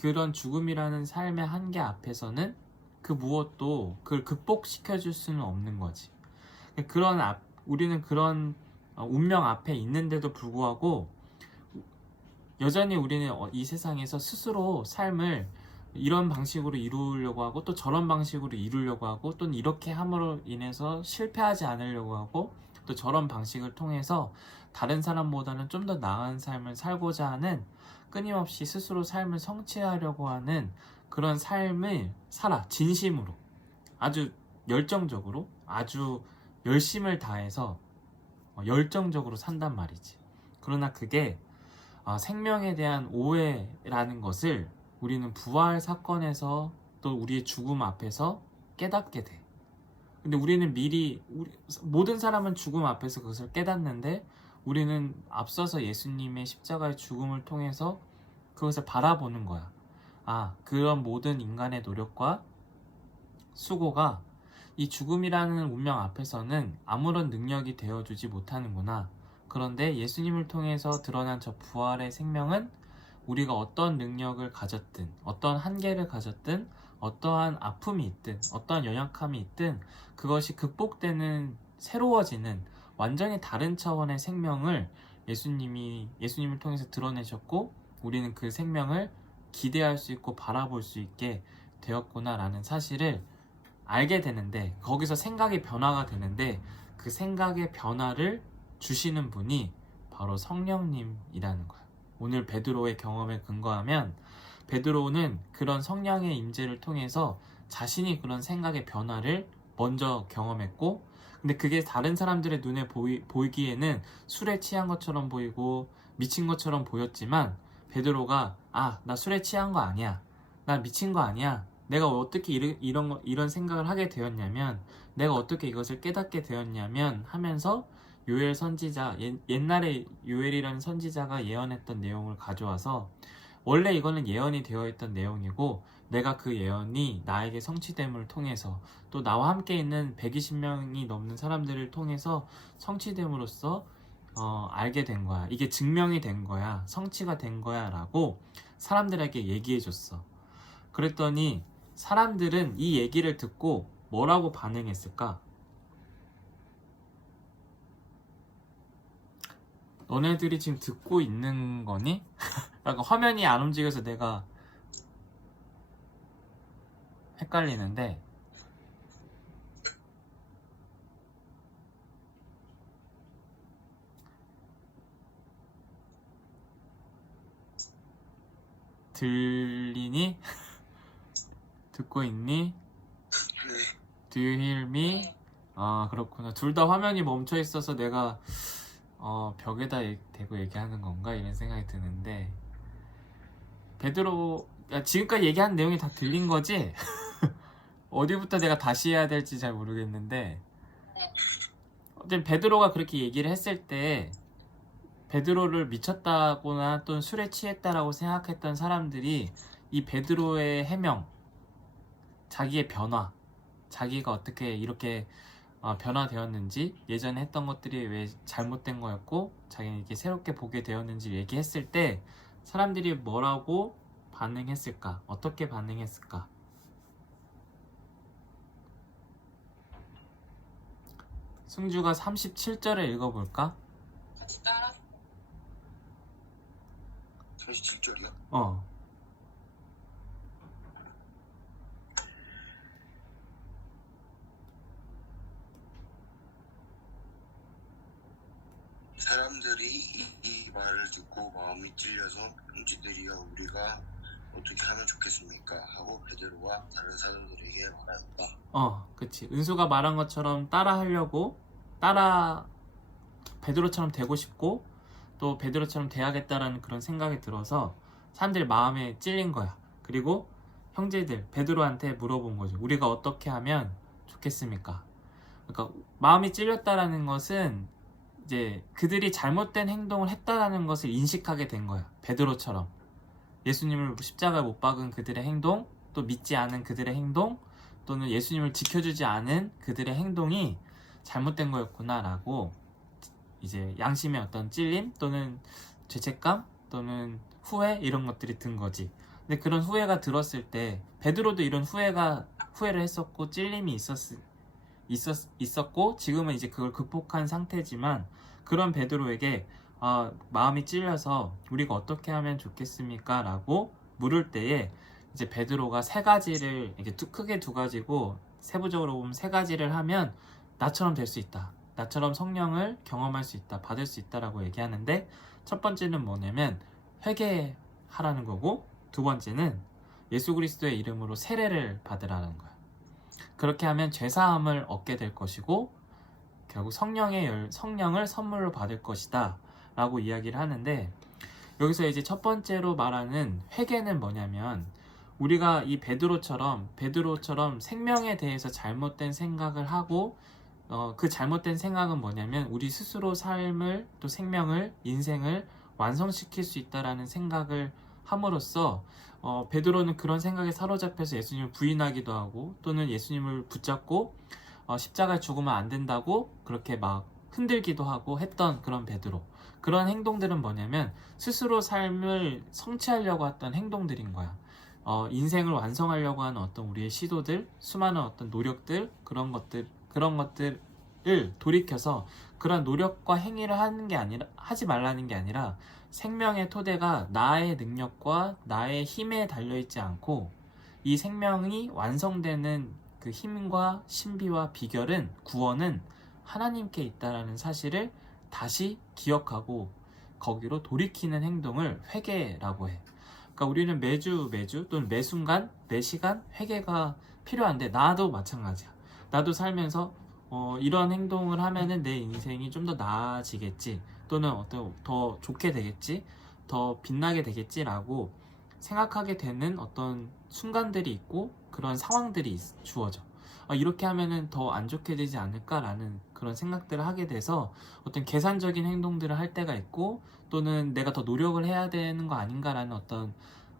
그런 죽음이라는 삶의 한계 앞에서는 그 무엇도 그걸 극복시켜 줄 수는 없는 거지. 우리는 그런 운명 앞에 있는데도 불구하고 여전히 우리는 이 세상에서 스스로 삶을 이런 방식으로 이루려고 하고 또 저런 방식으로 이루려고 하고 또는 이렇게 함으로 인해서 실패하지 않으려고 하고 또 저런 방식을 통해서 다른 사람보다는 좀 더 나은 삶을 살고자 하는, 끊임없이 스스로 삶을 성취하려고 하는 그런 삶을 살아. 진심으로, 아주 열정적으로, 아주 열심을 다해서 열정적으로 산단 말이지. 그러나 그게 생명에 대한 오해라는 것을 우리는 부활 사건에서 또 우리의 죽음 앞에서 깨닫게 돼. 근데 우리는 모든 사람은 죽음 앞에서 그것을 깨닫는데, 우리는 앞서서 예수님의 십자가의 죽음을 통해서 그것을 바라보는 거야. 그런 모든 인간의 노력과 수고가 이 죽음이라는 운명 앞에서는 아무런 능력이 되어주지 못하는구나. 그런데 예수님을 통해서 드러난 저 부활의 생명은 우리가 어떤 능력을 가졌든, 어떤 한계를 가졌든, 어떠한 아픔이 있든, 어떠한 연약함이 있든 그것이 극복되는, 새로워지는 완전히 다른 차원의 생명을 예수님을 통해서 드러내셨고, 우리는 그 생명을 기대할 수 있고 바라볼 수 있게 되었구나라는 사실을 알게 되는데, 거기서 생각의 변화가 되는데, 그 생각의 변화를 주시는 분이 바로 성령님이라는 거야. 오늘 베드로의 경험에 근거하면 베드로는 그런 성령의 임재를 통해서 자신이 그런 생각의 변화를 먼저 경험했고, 근데 그게 다른 사람들의 눈에 보이기에는 술에 취한 것처럼 보이고 미친 것처럼 보였지만, 베드로가 나 술에 취한 거 아니야, 나 미친 거 아니야, 내가 어떻게 이런 생각을 하게 되었냐면, 내가 어떻게 이것을 깨닫게 되었냐면 하면서 요엘 선지자, 옛날에 요엘이라는 선지자가 예언했던 내용을 가져와서, 원래 이거는 예언이 되어 있던 내용이고 내가 그 예언이 나에게 성취됨을 통해서, 또 나와 함께 있는 120명이 넘는 사람들을 통해서 성취됨으로써 알게 된 거야. 이게 증명이 된 거야. 성취가 된 거야 라고 사람들에게 얘기해 줬어. 그랬더니 사람들은 이 얘기를 듣고 뭐라고 반응했을까? 너네들이 지금 듣고 있는 거니? 약간 화면이 안 움직여서 내가 헷갈리는데, 들리니? 듣고 있니? Do you hear me? 그렇구나. 둘 다 화면이 멈춰 있어서 내가 벽에다 대고 얘기하는 건가 이런 생각이 드는데, 베드로 지금까지 얘기한 내용이 다 들린 거지? 어디부터 내가 다시 해야 될지 잘 모르겠는데, 어쨌든 베드로가 그렇게 얘기를 했을 때 베드로를 미쳤다거나 또는 술에 취했다라고 생각했던 사람들이 이 베드로의 해명, 자기의 변화, 자기가 어떻게 이렇게 변화되었는지, 예전에 했던 것들이 왜 잘못된 거였고 자기는 이렇게 새롭게 보게 되었는지 얘기했을 때 사람들이 뭐라고 반응했을까? 어떻게 반응했을까? 승주가 37절을 읽어볼까? 같이 따라. 37절이요? 사람들이 이 말을 듣고 마음이 찔려서 형제들이여 우리가 어떻게 하면 좋겠습니까? 하고 베드로와 다른 사람들에게 말하였다. 그치. 은수가 말한 것처럼 베드로처럼 되고 싶고 또 베드로처럼 돼야겠다라는 그런 생각이 들어서 사람들 마음에 찔린 거야. 그리고 형제들, 베드로한테 물어본 거죠. 우리가 어떻게 하면 좋겠습니까? 그러니까 마음이 찔렸다라는 것은 이제 그들이 잘못된 행동을 했다라는 것을 인식하게 된 거야. 베드로처럼 예수님을 십자가에 못 박은 그들의 행동, 또 믿지 않은 그들의 행동, 또는 예수님을 지켜주지 않은 그들의 행동이 잘못된 거였구나라고 이제 양심의 어떤 찔림 또는 죄책감 또는 후회 이런 것들이 든 거지. 근데 그런 후회가 들었을 때 베드로도 이런 후회를 했었고 찔림이 있었고 지금은 이제 그걸 극복한 상태지만 그런 베드로에게 마음이 찔려서 우리가 어떻게 하면 좋겠습니까? 라고 물을 때에 이제 베드로가 세 가지를 이렇게 크게 두 가지고 세부적으로 보면 세 가지를 하면 나처럼 될 수 있다. 나처럼 성령을 경험할 수 있다. 받을 수 있다라고 얘기하는데 첫 번째는 뭐냐면 회개하라는 거고 두 번째는 예수 그리스도의 이름으로 세례를 받으라는 거야. 그렇게 하면 죄사함을 얻게 될 것이고 결국 성령을 선물로 받을 것이다 라고 이야기를 하는데 여기서 이제 첫 번째로 말하는 회개는 뭐냐면 우리가 이 베드로처럼 생명에 대해서 잘못된 생각을 하고 그 잘못된 생각은 뭐냐면 우리 스스로 삶을 또 생명을 인생을 완성시킬 수 있다라는 생각을 함으로써 베드로는 그런 생각에 사로잡혀서 예수님을 부인하기도 하고 또는 예수님을 붙잡고 십자가에 죽으면 안 된다고 그렇게 막 흔들기도 하고 했던 그런 베드로. 그런 행동들은 뭐냐면 스스로 삶을 성취하려고 했던 행동들인 거야. 인생을 완성하려고 하는 어떤 우리의 시도들, 수많은 어떤 노력들, 그런 것들을 돌이켜서 그런 노력과 행위를 하지 말라는 게 아니라 생명의 토대가 나의 능력과 나의 힘에 달려있지 않고 이 생명이 완성되는 그 힘과 신비와 비결은 구원은 하나님께 있다라는 사실을 다시 기억하고 거기로 돌이키는 행동을 회개라고 해. 그러니까 우리는 매주 또는 매 순간 매 시간 회개가 필요한데 나도 마찬가지야. 나도 살면서 이런 행동을 하면은 내 인생이 좀 더 나아지겠지 또는 더 좋게 되겠지 더 빛나게 되겠지라고 생각하게 되는 어떤 순간들이 있고 그런 상황들이 주어져. 이렇게 하면은 더 안 좋게 되지 않을까라는 그런 생각들을 하게 돼서 어떤 계산적인 행동들을 할 때가 있고 또는 내가 더 노력을 해야 되는 거 아닌가라는 어떤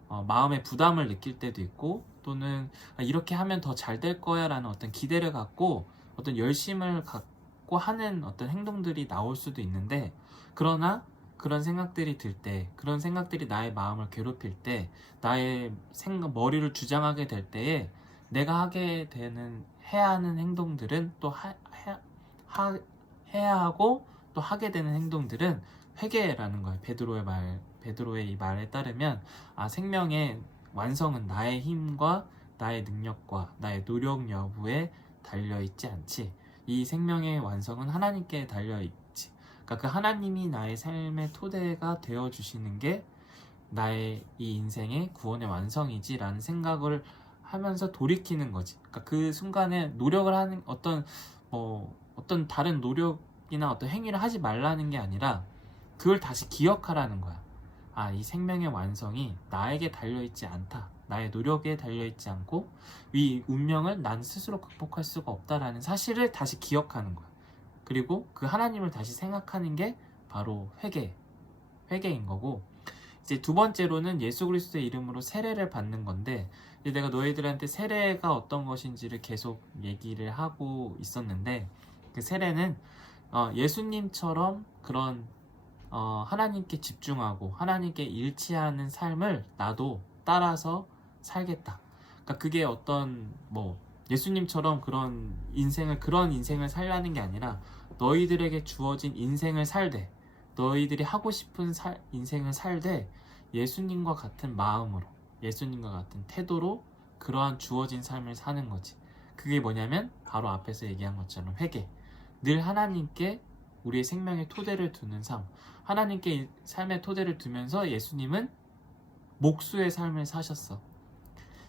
마음의 부담을 느낄 때도 있고 또는 이렇게 하면 더 잘 될 거야 라는 어떤 기대를 갖고 어떤 열심을 갖고 하는 어떤 행동들이 나올 수도 있는데 그러나 그런 생각들이 들 때 그런 생각들이 나의 마음을 괴롭힐 때 나의 머리를 주장하게 될 때에 내가 해야 하는 행동들은 또 해야 하고 또 하게 되는 행동들은 회개라는 거예요. 베드로의 이 말에 따르면 생명의 완성은 나의 힘과 나의 능력과 나의 노력 여부에 달려있지 않지. 이 생명의 완성은 하나님께 달려있지. 그러니까 그 하나님이 나의 삶의 토대가 되어주시는 게 나의 이 인생의 구원의 완성이지라는 생각을 하면서 돌이키는 거지. 그러니까 그 순간에 노력을 하는 어떤 다른 노력이나 어떤 행위를 하지 말라는 게 아니라 그걸 다시 기억하라는 거야. 이 생명의 완성이 나에게 달려있지 않다. 나의 노력에 달려있지 않고 이 운명을 난 스스로 극복할 수가 없다라는 사실을 다시 기억하는 거야. 그리고 그 하나님을 다시 생각하는 게 바로 회개인 거고 이제 두 번째로는 예수 그리스도의 이름으로 세례를 받는 건데 이제 내가 너희들한테 세례가 어떤 것인지를 계속 얘기를 하고 있었는데 그 세례는 예수님처럼 그런 하나님께 집중하고 하나님께 일치하는 삶을 나도 따라서 살겠다. 그러니까 그게 어떤 예수님처럼 그런 인생을 살라는 게 아니라 너희들에게 주어진 인생을 살되 너희들이 하고 싶은 인생을 살되 예수님과 같은 마음으로 예수님과 같은 태도로 그러한 주어진 삶을 사는 거지. 그게 뭐냐면 바로 앞에서 얘기한 것처럼 회개. 늘 하나님께 우리의 생명의 토대를 두는 삶. 하나님께 삶의 토대를 두면서 예수님은 목수의 삶을 사셨어.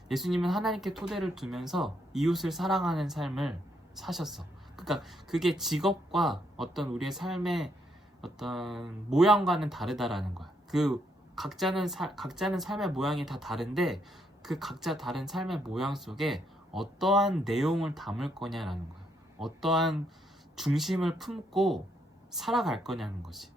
예수님은 하나님께 토대를 두면서 이웃을 사랑하는 삶을 사셨어. 그러니까 그게 직업과 어떤 우리의 삶의 어떤 모양과는 다르다라는 거야. 그 각자는 삶의 모양이 다 다른데 그 각자 다른 삶의 모양 속에 어떠한 내용을 담을 거냐라는 거야. 어떠한 중심을 품고 살아갈 거냐는 거지.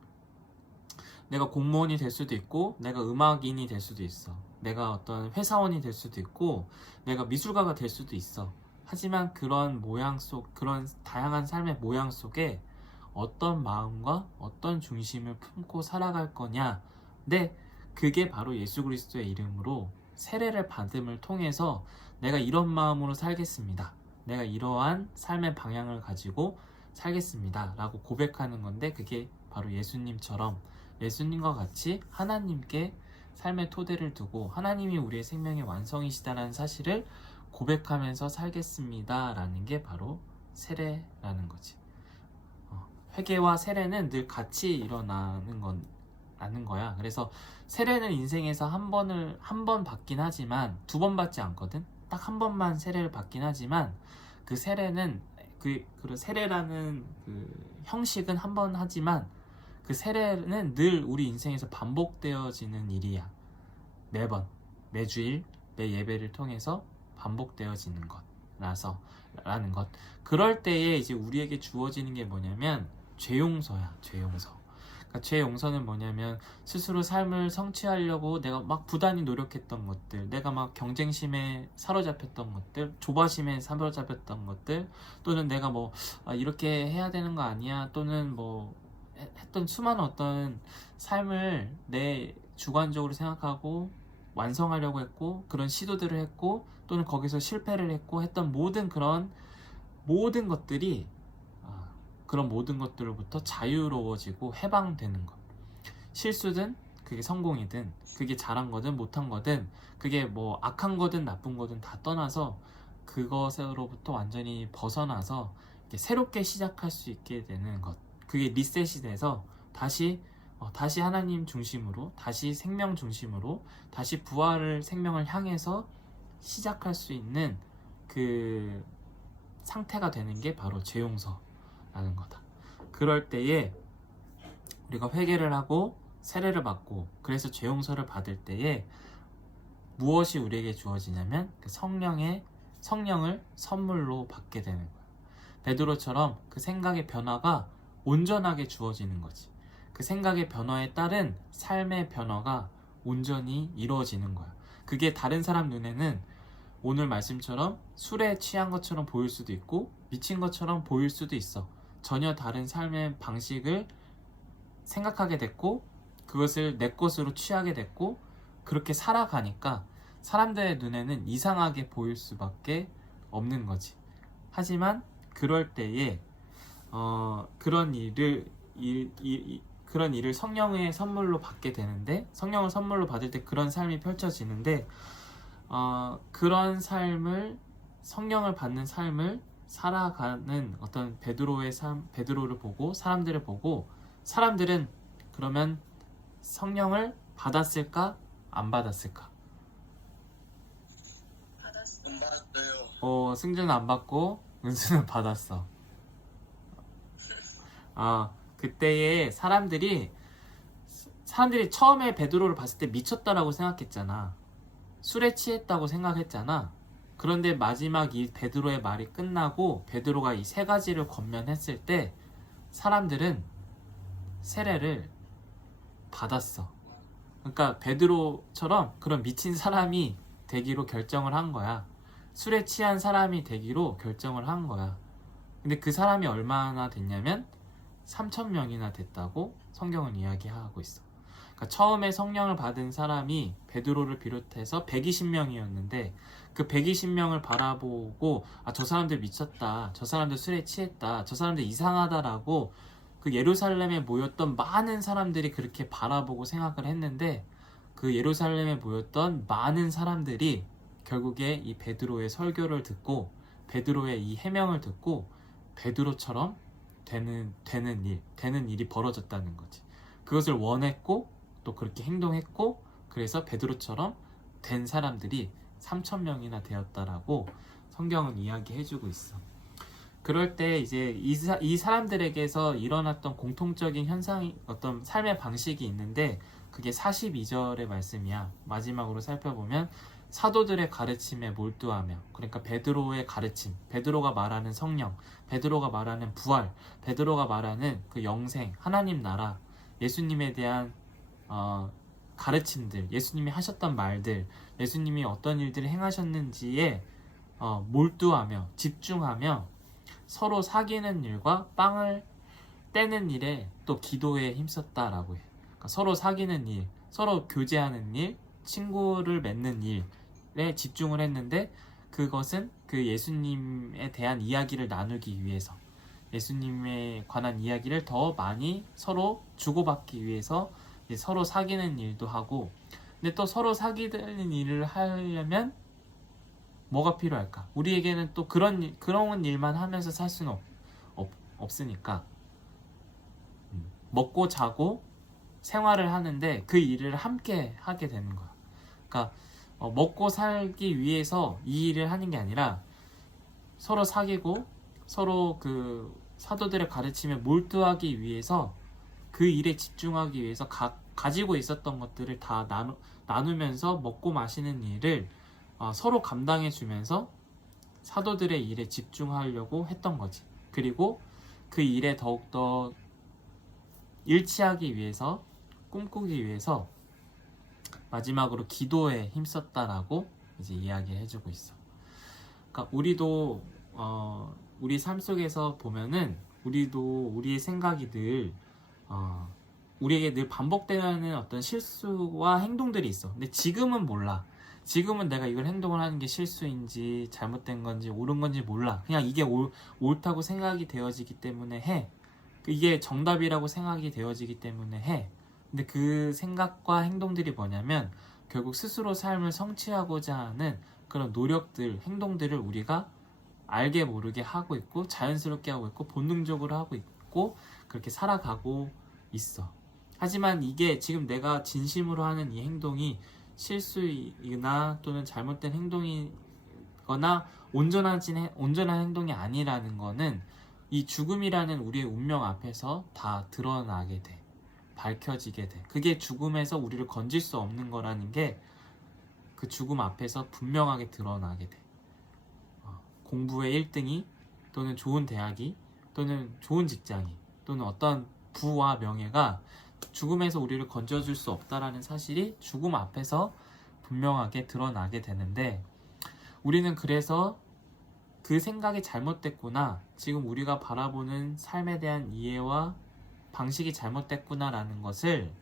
내가 공무원이 될 수도 있고, 내가 음악인이 될 수도 있어. 내가 어떤 회사원이 될 수도 있고, 내가 미술가가 될 수도 있어. 하지만 그런 그런 다양한 삶의 모양 속에 어떤 마음과 어떤 중심을 품고 살아갈 거냐. 근데 그게 바로 예수 그리스도의 이름으로 세례를 받음을 통해서 내가 이런 마음으로 살겠습니다. 내가 이러한 삶의 방향을 가지고 살겠습니다. 라고 고백하는 건데, 그게 바로 예수님처럼, 예수님과 같이 하나님께 삶의 토대를 두고 하나님이 우리의 생명의 완성이시다라는 사실을 고백하면서 살겠습니다. 라는 게 바로 세례라는 거지. 회개와 세례는 늘 같이 일어나는 거야. 그래서 세례는 인생에서 한 번 받긴 하지만 두 번 받지 않거든. 딱 한 번만 세례를 받긴 하지만 그 세례는 그 세례라는 그 형식은 한 번 하지만 그 세례는 늘 우리 인생에서 반복되어지는 일이야. 매번, 매주일, 매 예배를 통해서 반복되어지는 라는 것. 그럴 때에 이제 우리에게 주어지는 게 뭐냐면 죄 용서야. 죄 용서. 그러니까 죄 용서는 뭐냐면 스스로 삶을 성취하려고 내가 막 부단히 노력했던 것들, 내가 막 경쟁심에 사로잡혔던 것들, 조바심에 사로잡혔던 것들, 또는 내가 뭐 이렇게 해야 되는 거 아니야, 또는 뭐 했던 수많은 어떤 삶을 내 주관적으로 생각하고 완성하려고 했고, 그런 시도들을 했고, 또는 거기서 실패를 했고 했던 모든 것들이 그런 모든 것들로부터 자유로워지고 해방되는 것. 실수든 그게 성공이든 그게 잘한 거든 못한 거든 그게 뭐 악한 거든 나쁜 거든 다 떠나서 그것으로부터 완전히 벗어나서 새롭게 시작할 수 있게 되는 것. 그게 리셋이 돼서 다시 하나님 중심으로, 다시 생명 중심으로, 다시 부활을 생명을 향해서 시작할 수 있는 그 상태가 되는 게 바로 죄 용서라는 거다. 그럴 때에 우리가 회개를 하고 세례를 받고, 그래서 죄 용서를 받을 때에 무엇이 우리에게 주어지냐면 그 성령을 선물로 받게 되는 거야. 베드로처럼 그 생각의 변화가 온전하게 주어지는 거지. 그 생각의 변화에 따른 삶의 변화가 온전히 이루어지는 거야. 그게 다른 사람 눈에는 오늘 말씀처럼 술에 취한 것처럼 보일 수도 있고 미친 것처럼 보일 수도 있어. 전혀 다른 삶의 방식을 생각하게 됐고 그것을 내 것으로 취하게 됐고 그렇게 살아가니까 사람들의 눈에는 이상하게 보일 수밖에 없는 거지. 하지만 그럴 때에 그런 일을 성령의 선물로 받게 되는데, 성령을 선물로 받을 때 그런 삶이 펼쳐지는데, 그런 삶을, 성령을 받는 삶을 살아가는 어떤 베드로를 보고, 사람들을 보고, 사람들은 그러면 성령을 받았을까? 안 받았을까? 받았어요. 안 받았어요. 승준은 안 받고 은수는 받았어. 그때에 사람들이 처음에 베드로를 봤을 때 미쳤다라고 생각했잖아. 술에 취했다고 생각했잖아. 그런데 마지막 이 베드로의 말이 끝나고 베드로가 이 세 가지를 권면했을 때 사람들은 세례를 받았어. 그러니까 베드로처럼 그런 미친 사람이 되기로 결정을 한 거야. 술에 취한 사람이 되기로 결정을 한 거야. 근데 그 사람이 얼마나 됐냐면 3,000명이나 됐다고 성경은 이야기하고 있어. 그러니까 처음에 성령을 받은 사람이 베드로를 비롯해서 120명이었는데 그 120명을 바라보고 저 사람들 미쳤다, 저 사람들 술에 취했다, 저 사람들 이상하다라고 그 예루살렘에 모였던 많은 사람들이 그렇게 바라보고 생각을 했는데, 그 예루살렘에 모였던 많은 사람들이 결국에 이 베드로의 설교를 듣고 베드로의 이 해명을 듣고 베드로처럼 되는 일이 벌어졌다는 거지. 그것을 원했고 또 그렇게 행동했고, 그래서 베드로처럼 된 사람들이 3,000명이나 되었다라고 성경은 이야기해주고 있어. 그럴 때 이제 이 사람들에게서 일어났던 공통적인 현상이, 어떤 삶의 방식이 있는데 그게 42절의 말씀이야. 마지막으로 살펴보면 사도들의 가르침에 몰두하며, 그러니까 베드로의 가르침, 베드로가 말하는 성령, 베드로가 말하는 부활, 베드로가 말하는 그 영생, 하나님 나라, 예수님에 대한 가르침들, 예수님이 하셨던 말들, 예수님이 어떤 일들을 행하셨는지에 몰두하며 집중하며 서로 사귀는 일과 빵을 떼는 일에 또 기도에 힘썼다라고 해요. 그러니까 서로 사귀는 일, 서로 교제하는 일, 친구를 맺는 일에 집중을 했는데, 그것은 그 예수님에 대한 이야기를 나누기 위해서, 예수님에 관한 이야기를 더 많이 서로 주고받기 위해서 이제 서로 사귀는 일도 하고, 근데 또 서로 사귀는 일을 하려면 뭐가 필요할까? 우리에게는 또 그런 일만 하면서 살 수는 없으니까 먹고 자고 생활을 하는데 그 일을 함께 하게 되는 거야. 그러니까 먹고 살기 위해서 이 일을 하는 게 아니라 서로 사귀고 서로 그 사도들의 가르침에 몰두하기 위해서 그 일에 집중하기 위해서 가지고 있었던 것들을 다 나누면서 먹고 마시는 일을 서로 감당해 주면서 사도들의 일에 집중하려고 했던 거지. 그리고 그 일에 더욱더 일치하기 위해서, 꿈꾸기 위해서 마지막으로 기도에 힘썼다라고 이제 이야기해 주고 있어. 그러니까 우리도 우리 삶 속에서 보면은 우리도 우리의 생각이 늘 우리에게 늘 반복되는 어떤 실수와 행동들이 있어. 근데 지금은 몰라. 지금은 내가 이걸 행동을 하는 게 실수인지 잘못된 건지 옳은 건지 몰라. 그냥 이게 옳다고 생각이 되어지기 때문에 해. 이게 정답이라고 생각이 되어지기 때문에 해. 근데 그 생각과 행동들이 뭐냐면 결국 스스로 삶을 성취하고자 하는 그런 노력들, 행동들을 우리가 알게 모르게 하고 있고, 자연스럽게 하고 있고, 본능적으로 하고 있고, 그렇게 살아가고 있어. 하지만 이게 지금 내가 진심으로 하는 이 행동이 실수이거나 또는 잘못된 행동이거나 온전한 행동이 아니라는 거는 이 죽음이라는 우리의 운명 앞에서 다 드러나게 돼. 밝혀지게 돼. 그게 죽음에서 우리를 건질 수 없는 거라는 게 그 죽음 앞에서 분명하게 드러나게 돼. 공부의 1등이 또는 좋은 대학이 또는 좋은 직장이 또는 어떤 부와 명예가 죽음에서 우리를 건져줄 수 없다라는 사실이 죽음 앞에서 분명하게 드러나게 되는데, 우리는 그래서 그 생각이 잘못됐구나, 지금 우리가 바라보는 삶에 대한 이해와 방식이 잘못됐구나라는 것을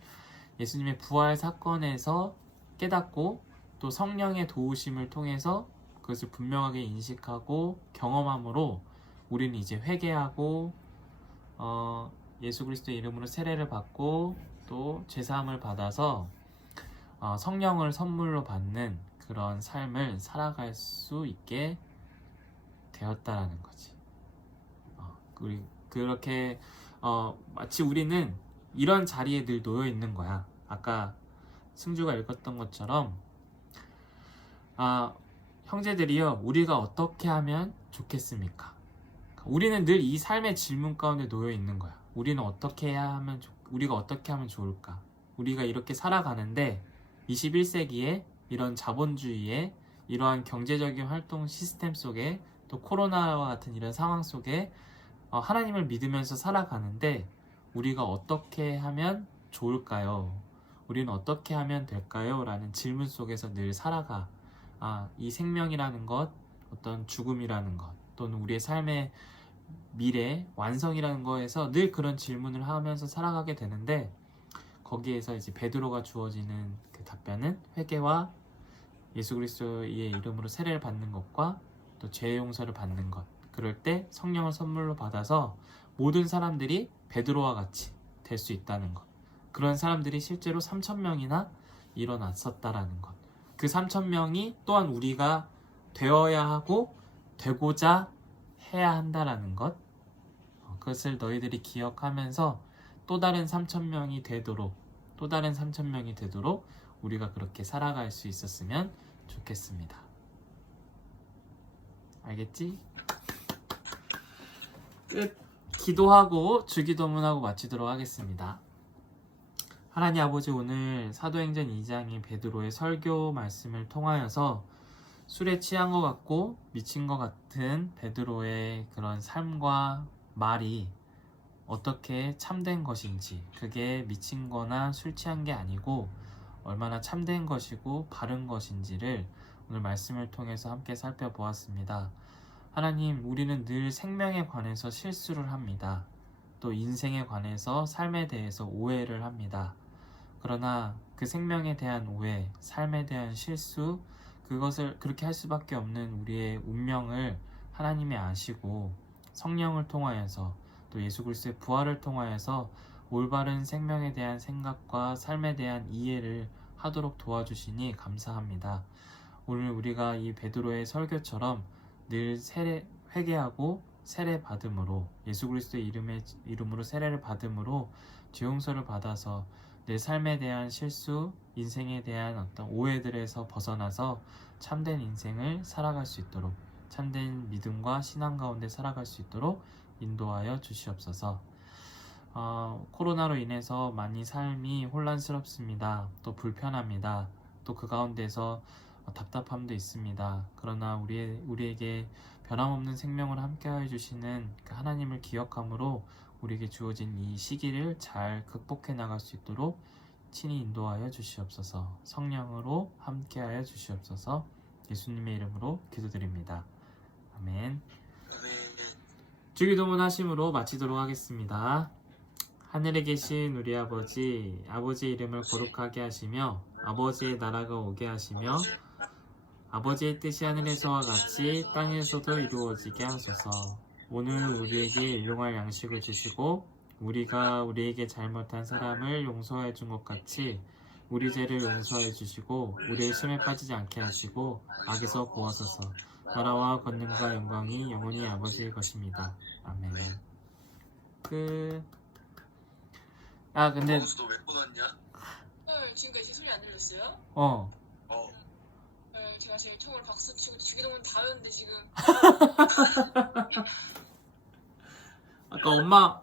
예수님의 부활 사건에서 깨닫고 또 성령의 도우심을 통해서 그것을 분명하게 인식하고 경험함으로 우리는 이제 회개하고 예수 그리스도의 이름으로 세례를 받고 또 죄사함을 받아서 성령을 선물로 받는 그런 삶을 살아갈 수 있게 되었다라는 거지. 그렇게 마치 우리는 이런 자리에 늘 놓여 있는 거야. 아까 승주가 읽었던 것처럼 형제들이여, 우리가 어떻게 하면 좋겠습니까? 우리는 늘 이 삶의 질문 가운데 놓여 있는 거야. 우리가 어떻게 하면 좋을까? 우리가 이렇게 살아가는데 21세기에 이런 자본주의에 이러한 경제적인 활동 시스템 속에 또 코로나와 같은 이런 상황 속에 하나님을 믿으면서 살아가는데 우리가 어떻게 하면 좋을까요? 우리는 어떻게 하면 될까요? 라는 질문 속에서 늘 살아가. 이 생명이라는 것, 어떤 죽음이라는 것, 또는 우리의 삶의 미래, 완성이라는 거에서 늘 그런 질문을 하면서 살아가게 되는데, 거기에서 이제 베드로가 주어지는 그 답변은 회개와 예수 그리스도의 이름으로 세례를 받는 것과 또 죄 용서를 받는 것. 그럴 때 성령을 선물로 받아서 모든 사람들이 베드로와 같이 될 수 있다는 것. 그런 사람들이 실제로 3,000명이나 일어났었다라는 것. 그 3,000명이 또한 우리가 되어야 하고 되고자 해야 한다라는 것. 그것을 너희들이 기억하면서 또 다른 3,000명이 되도록 우리가 그렇게 살아갈 수 있었으면 좋겠습니다. 알겠지? 끝. 기도하고 주기도문하고 마치도록 하겠습니다. 하나님 아버지, 오늘 사도행전 2장의 베드로의 설교 말씀을 통하여서 술에 취한 것 같고 미친 것 같은 베드로의 그런 삶과 말이 어떻게 참된 것인지, 그게 미친 거나 술 취한 게 아니고 얼마나 참된 것이고 바른 것인지를 오늘 말씀을 통해서 함께 살펴보았습니다. 하나님, 우리는 늘 생명에 관해서 실수를 합니다. 또 인생에 관해서, 삶에 대해서 오해를 합니다. 그러나 그 생명에 대한 오해, 삶에 대한 실수, 그것을 그렇게 할 수밖에 없는 우리의 운명을 하나님이 아시고 성령을 통하여서 또 예수 그리스도의 부활을 통하여서 올바른 생명에 대한 생각과 삶에 대한 이해를 하도록 도와주시니 감사합니다. 오늘 우리가 이 베드로의 설교처럼 늘 회개하고 세례 받음으로, 예수 그리스도의 이름으로 세례를 받음으로 죄 용서를 받아서 내 삶에 대한 실수, 인생에 대한 어떤 오해들에서 벗어나서 참된 인생을 살아갈 수 있도록, 참된 믿음과 신앙 가운데 살아갈 수 있도록 인도하여 주시옵소서. 코로나로 인해서 많이 삶이 혼란스럽습니다. 또 불편합니다. 또 그 가운데서 답답함도 있습니다. 그러나 우리에게 변함없는 생명을 함께하여 주시는 그 하나님을 기억함으로 우리에게 주어진 이 시기를 잘 극복해 나갈 수 있도록 친히 인도하여 주시옵소서. 성령으로 함께하여 주시옵소서. 예수님의 이름으로 기도드립니다. 아멘. 주기도문 하심으로 마치도록 하겠습니다. 하늘에 계신 우리 아버지, 아버지의 이름을 거룩하게 하시며 아버지의 나라가 오게 하시며 아버지의 뜻이 하늘에서와 같이 땅에서도 이루어지게 하소서. 오늘 우리에게 일용할 양식을 주시고 우리가 우리에게 잘못한 사람을 용서해 준 것 같이 우리 죄를 용서해 주시고 우리의 시험에 빠지지 않게 하시고 악에서 구하소서. 나라와 권능과 영광이 영원히 아버지의 것입니다. 아멘. 근데 너왜 끊었냐? 헐, 지금까지 소리 안 들렸어요? 제가 제일 처음으로 박수 치고 주기도문 다 외웠는데 지금. 아까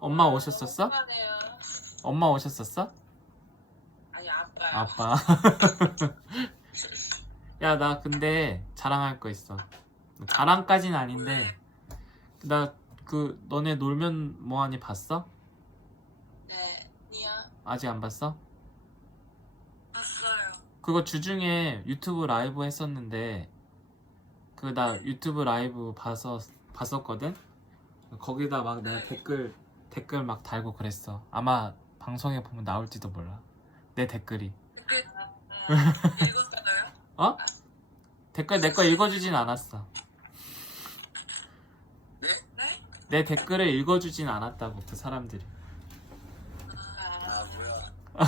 엄마 오셨었어? 엄마네요. 엄마 오셨었어? 아니, 아빠요. 아빠. 야, 나 근데 자랑할 거 있어. 자랑까지는 아닌데, 나 너네 놀면 뭐하니 봤어? 네, 니야. 아직 안 봤어? 봤어요. 그거 주중에 유튜브 라이브 했었는데, 나 유튜브 라이브 봤었거든? 거기다 막 내가 댓글 막 달고 그랬어. 아마 방송에 보면 나올지도 몰라. 내 댓글이. 읽었어요? 댓글 내 거 읽어주진 않았어. 네? 내 댓글을 읽어주진 않았다고, 그 사람들이. 뭐야?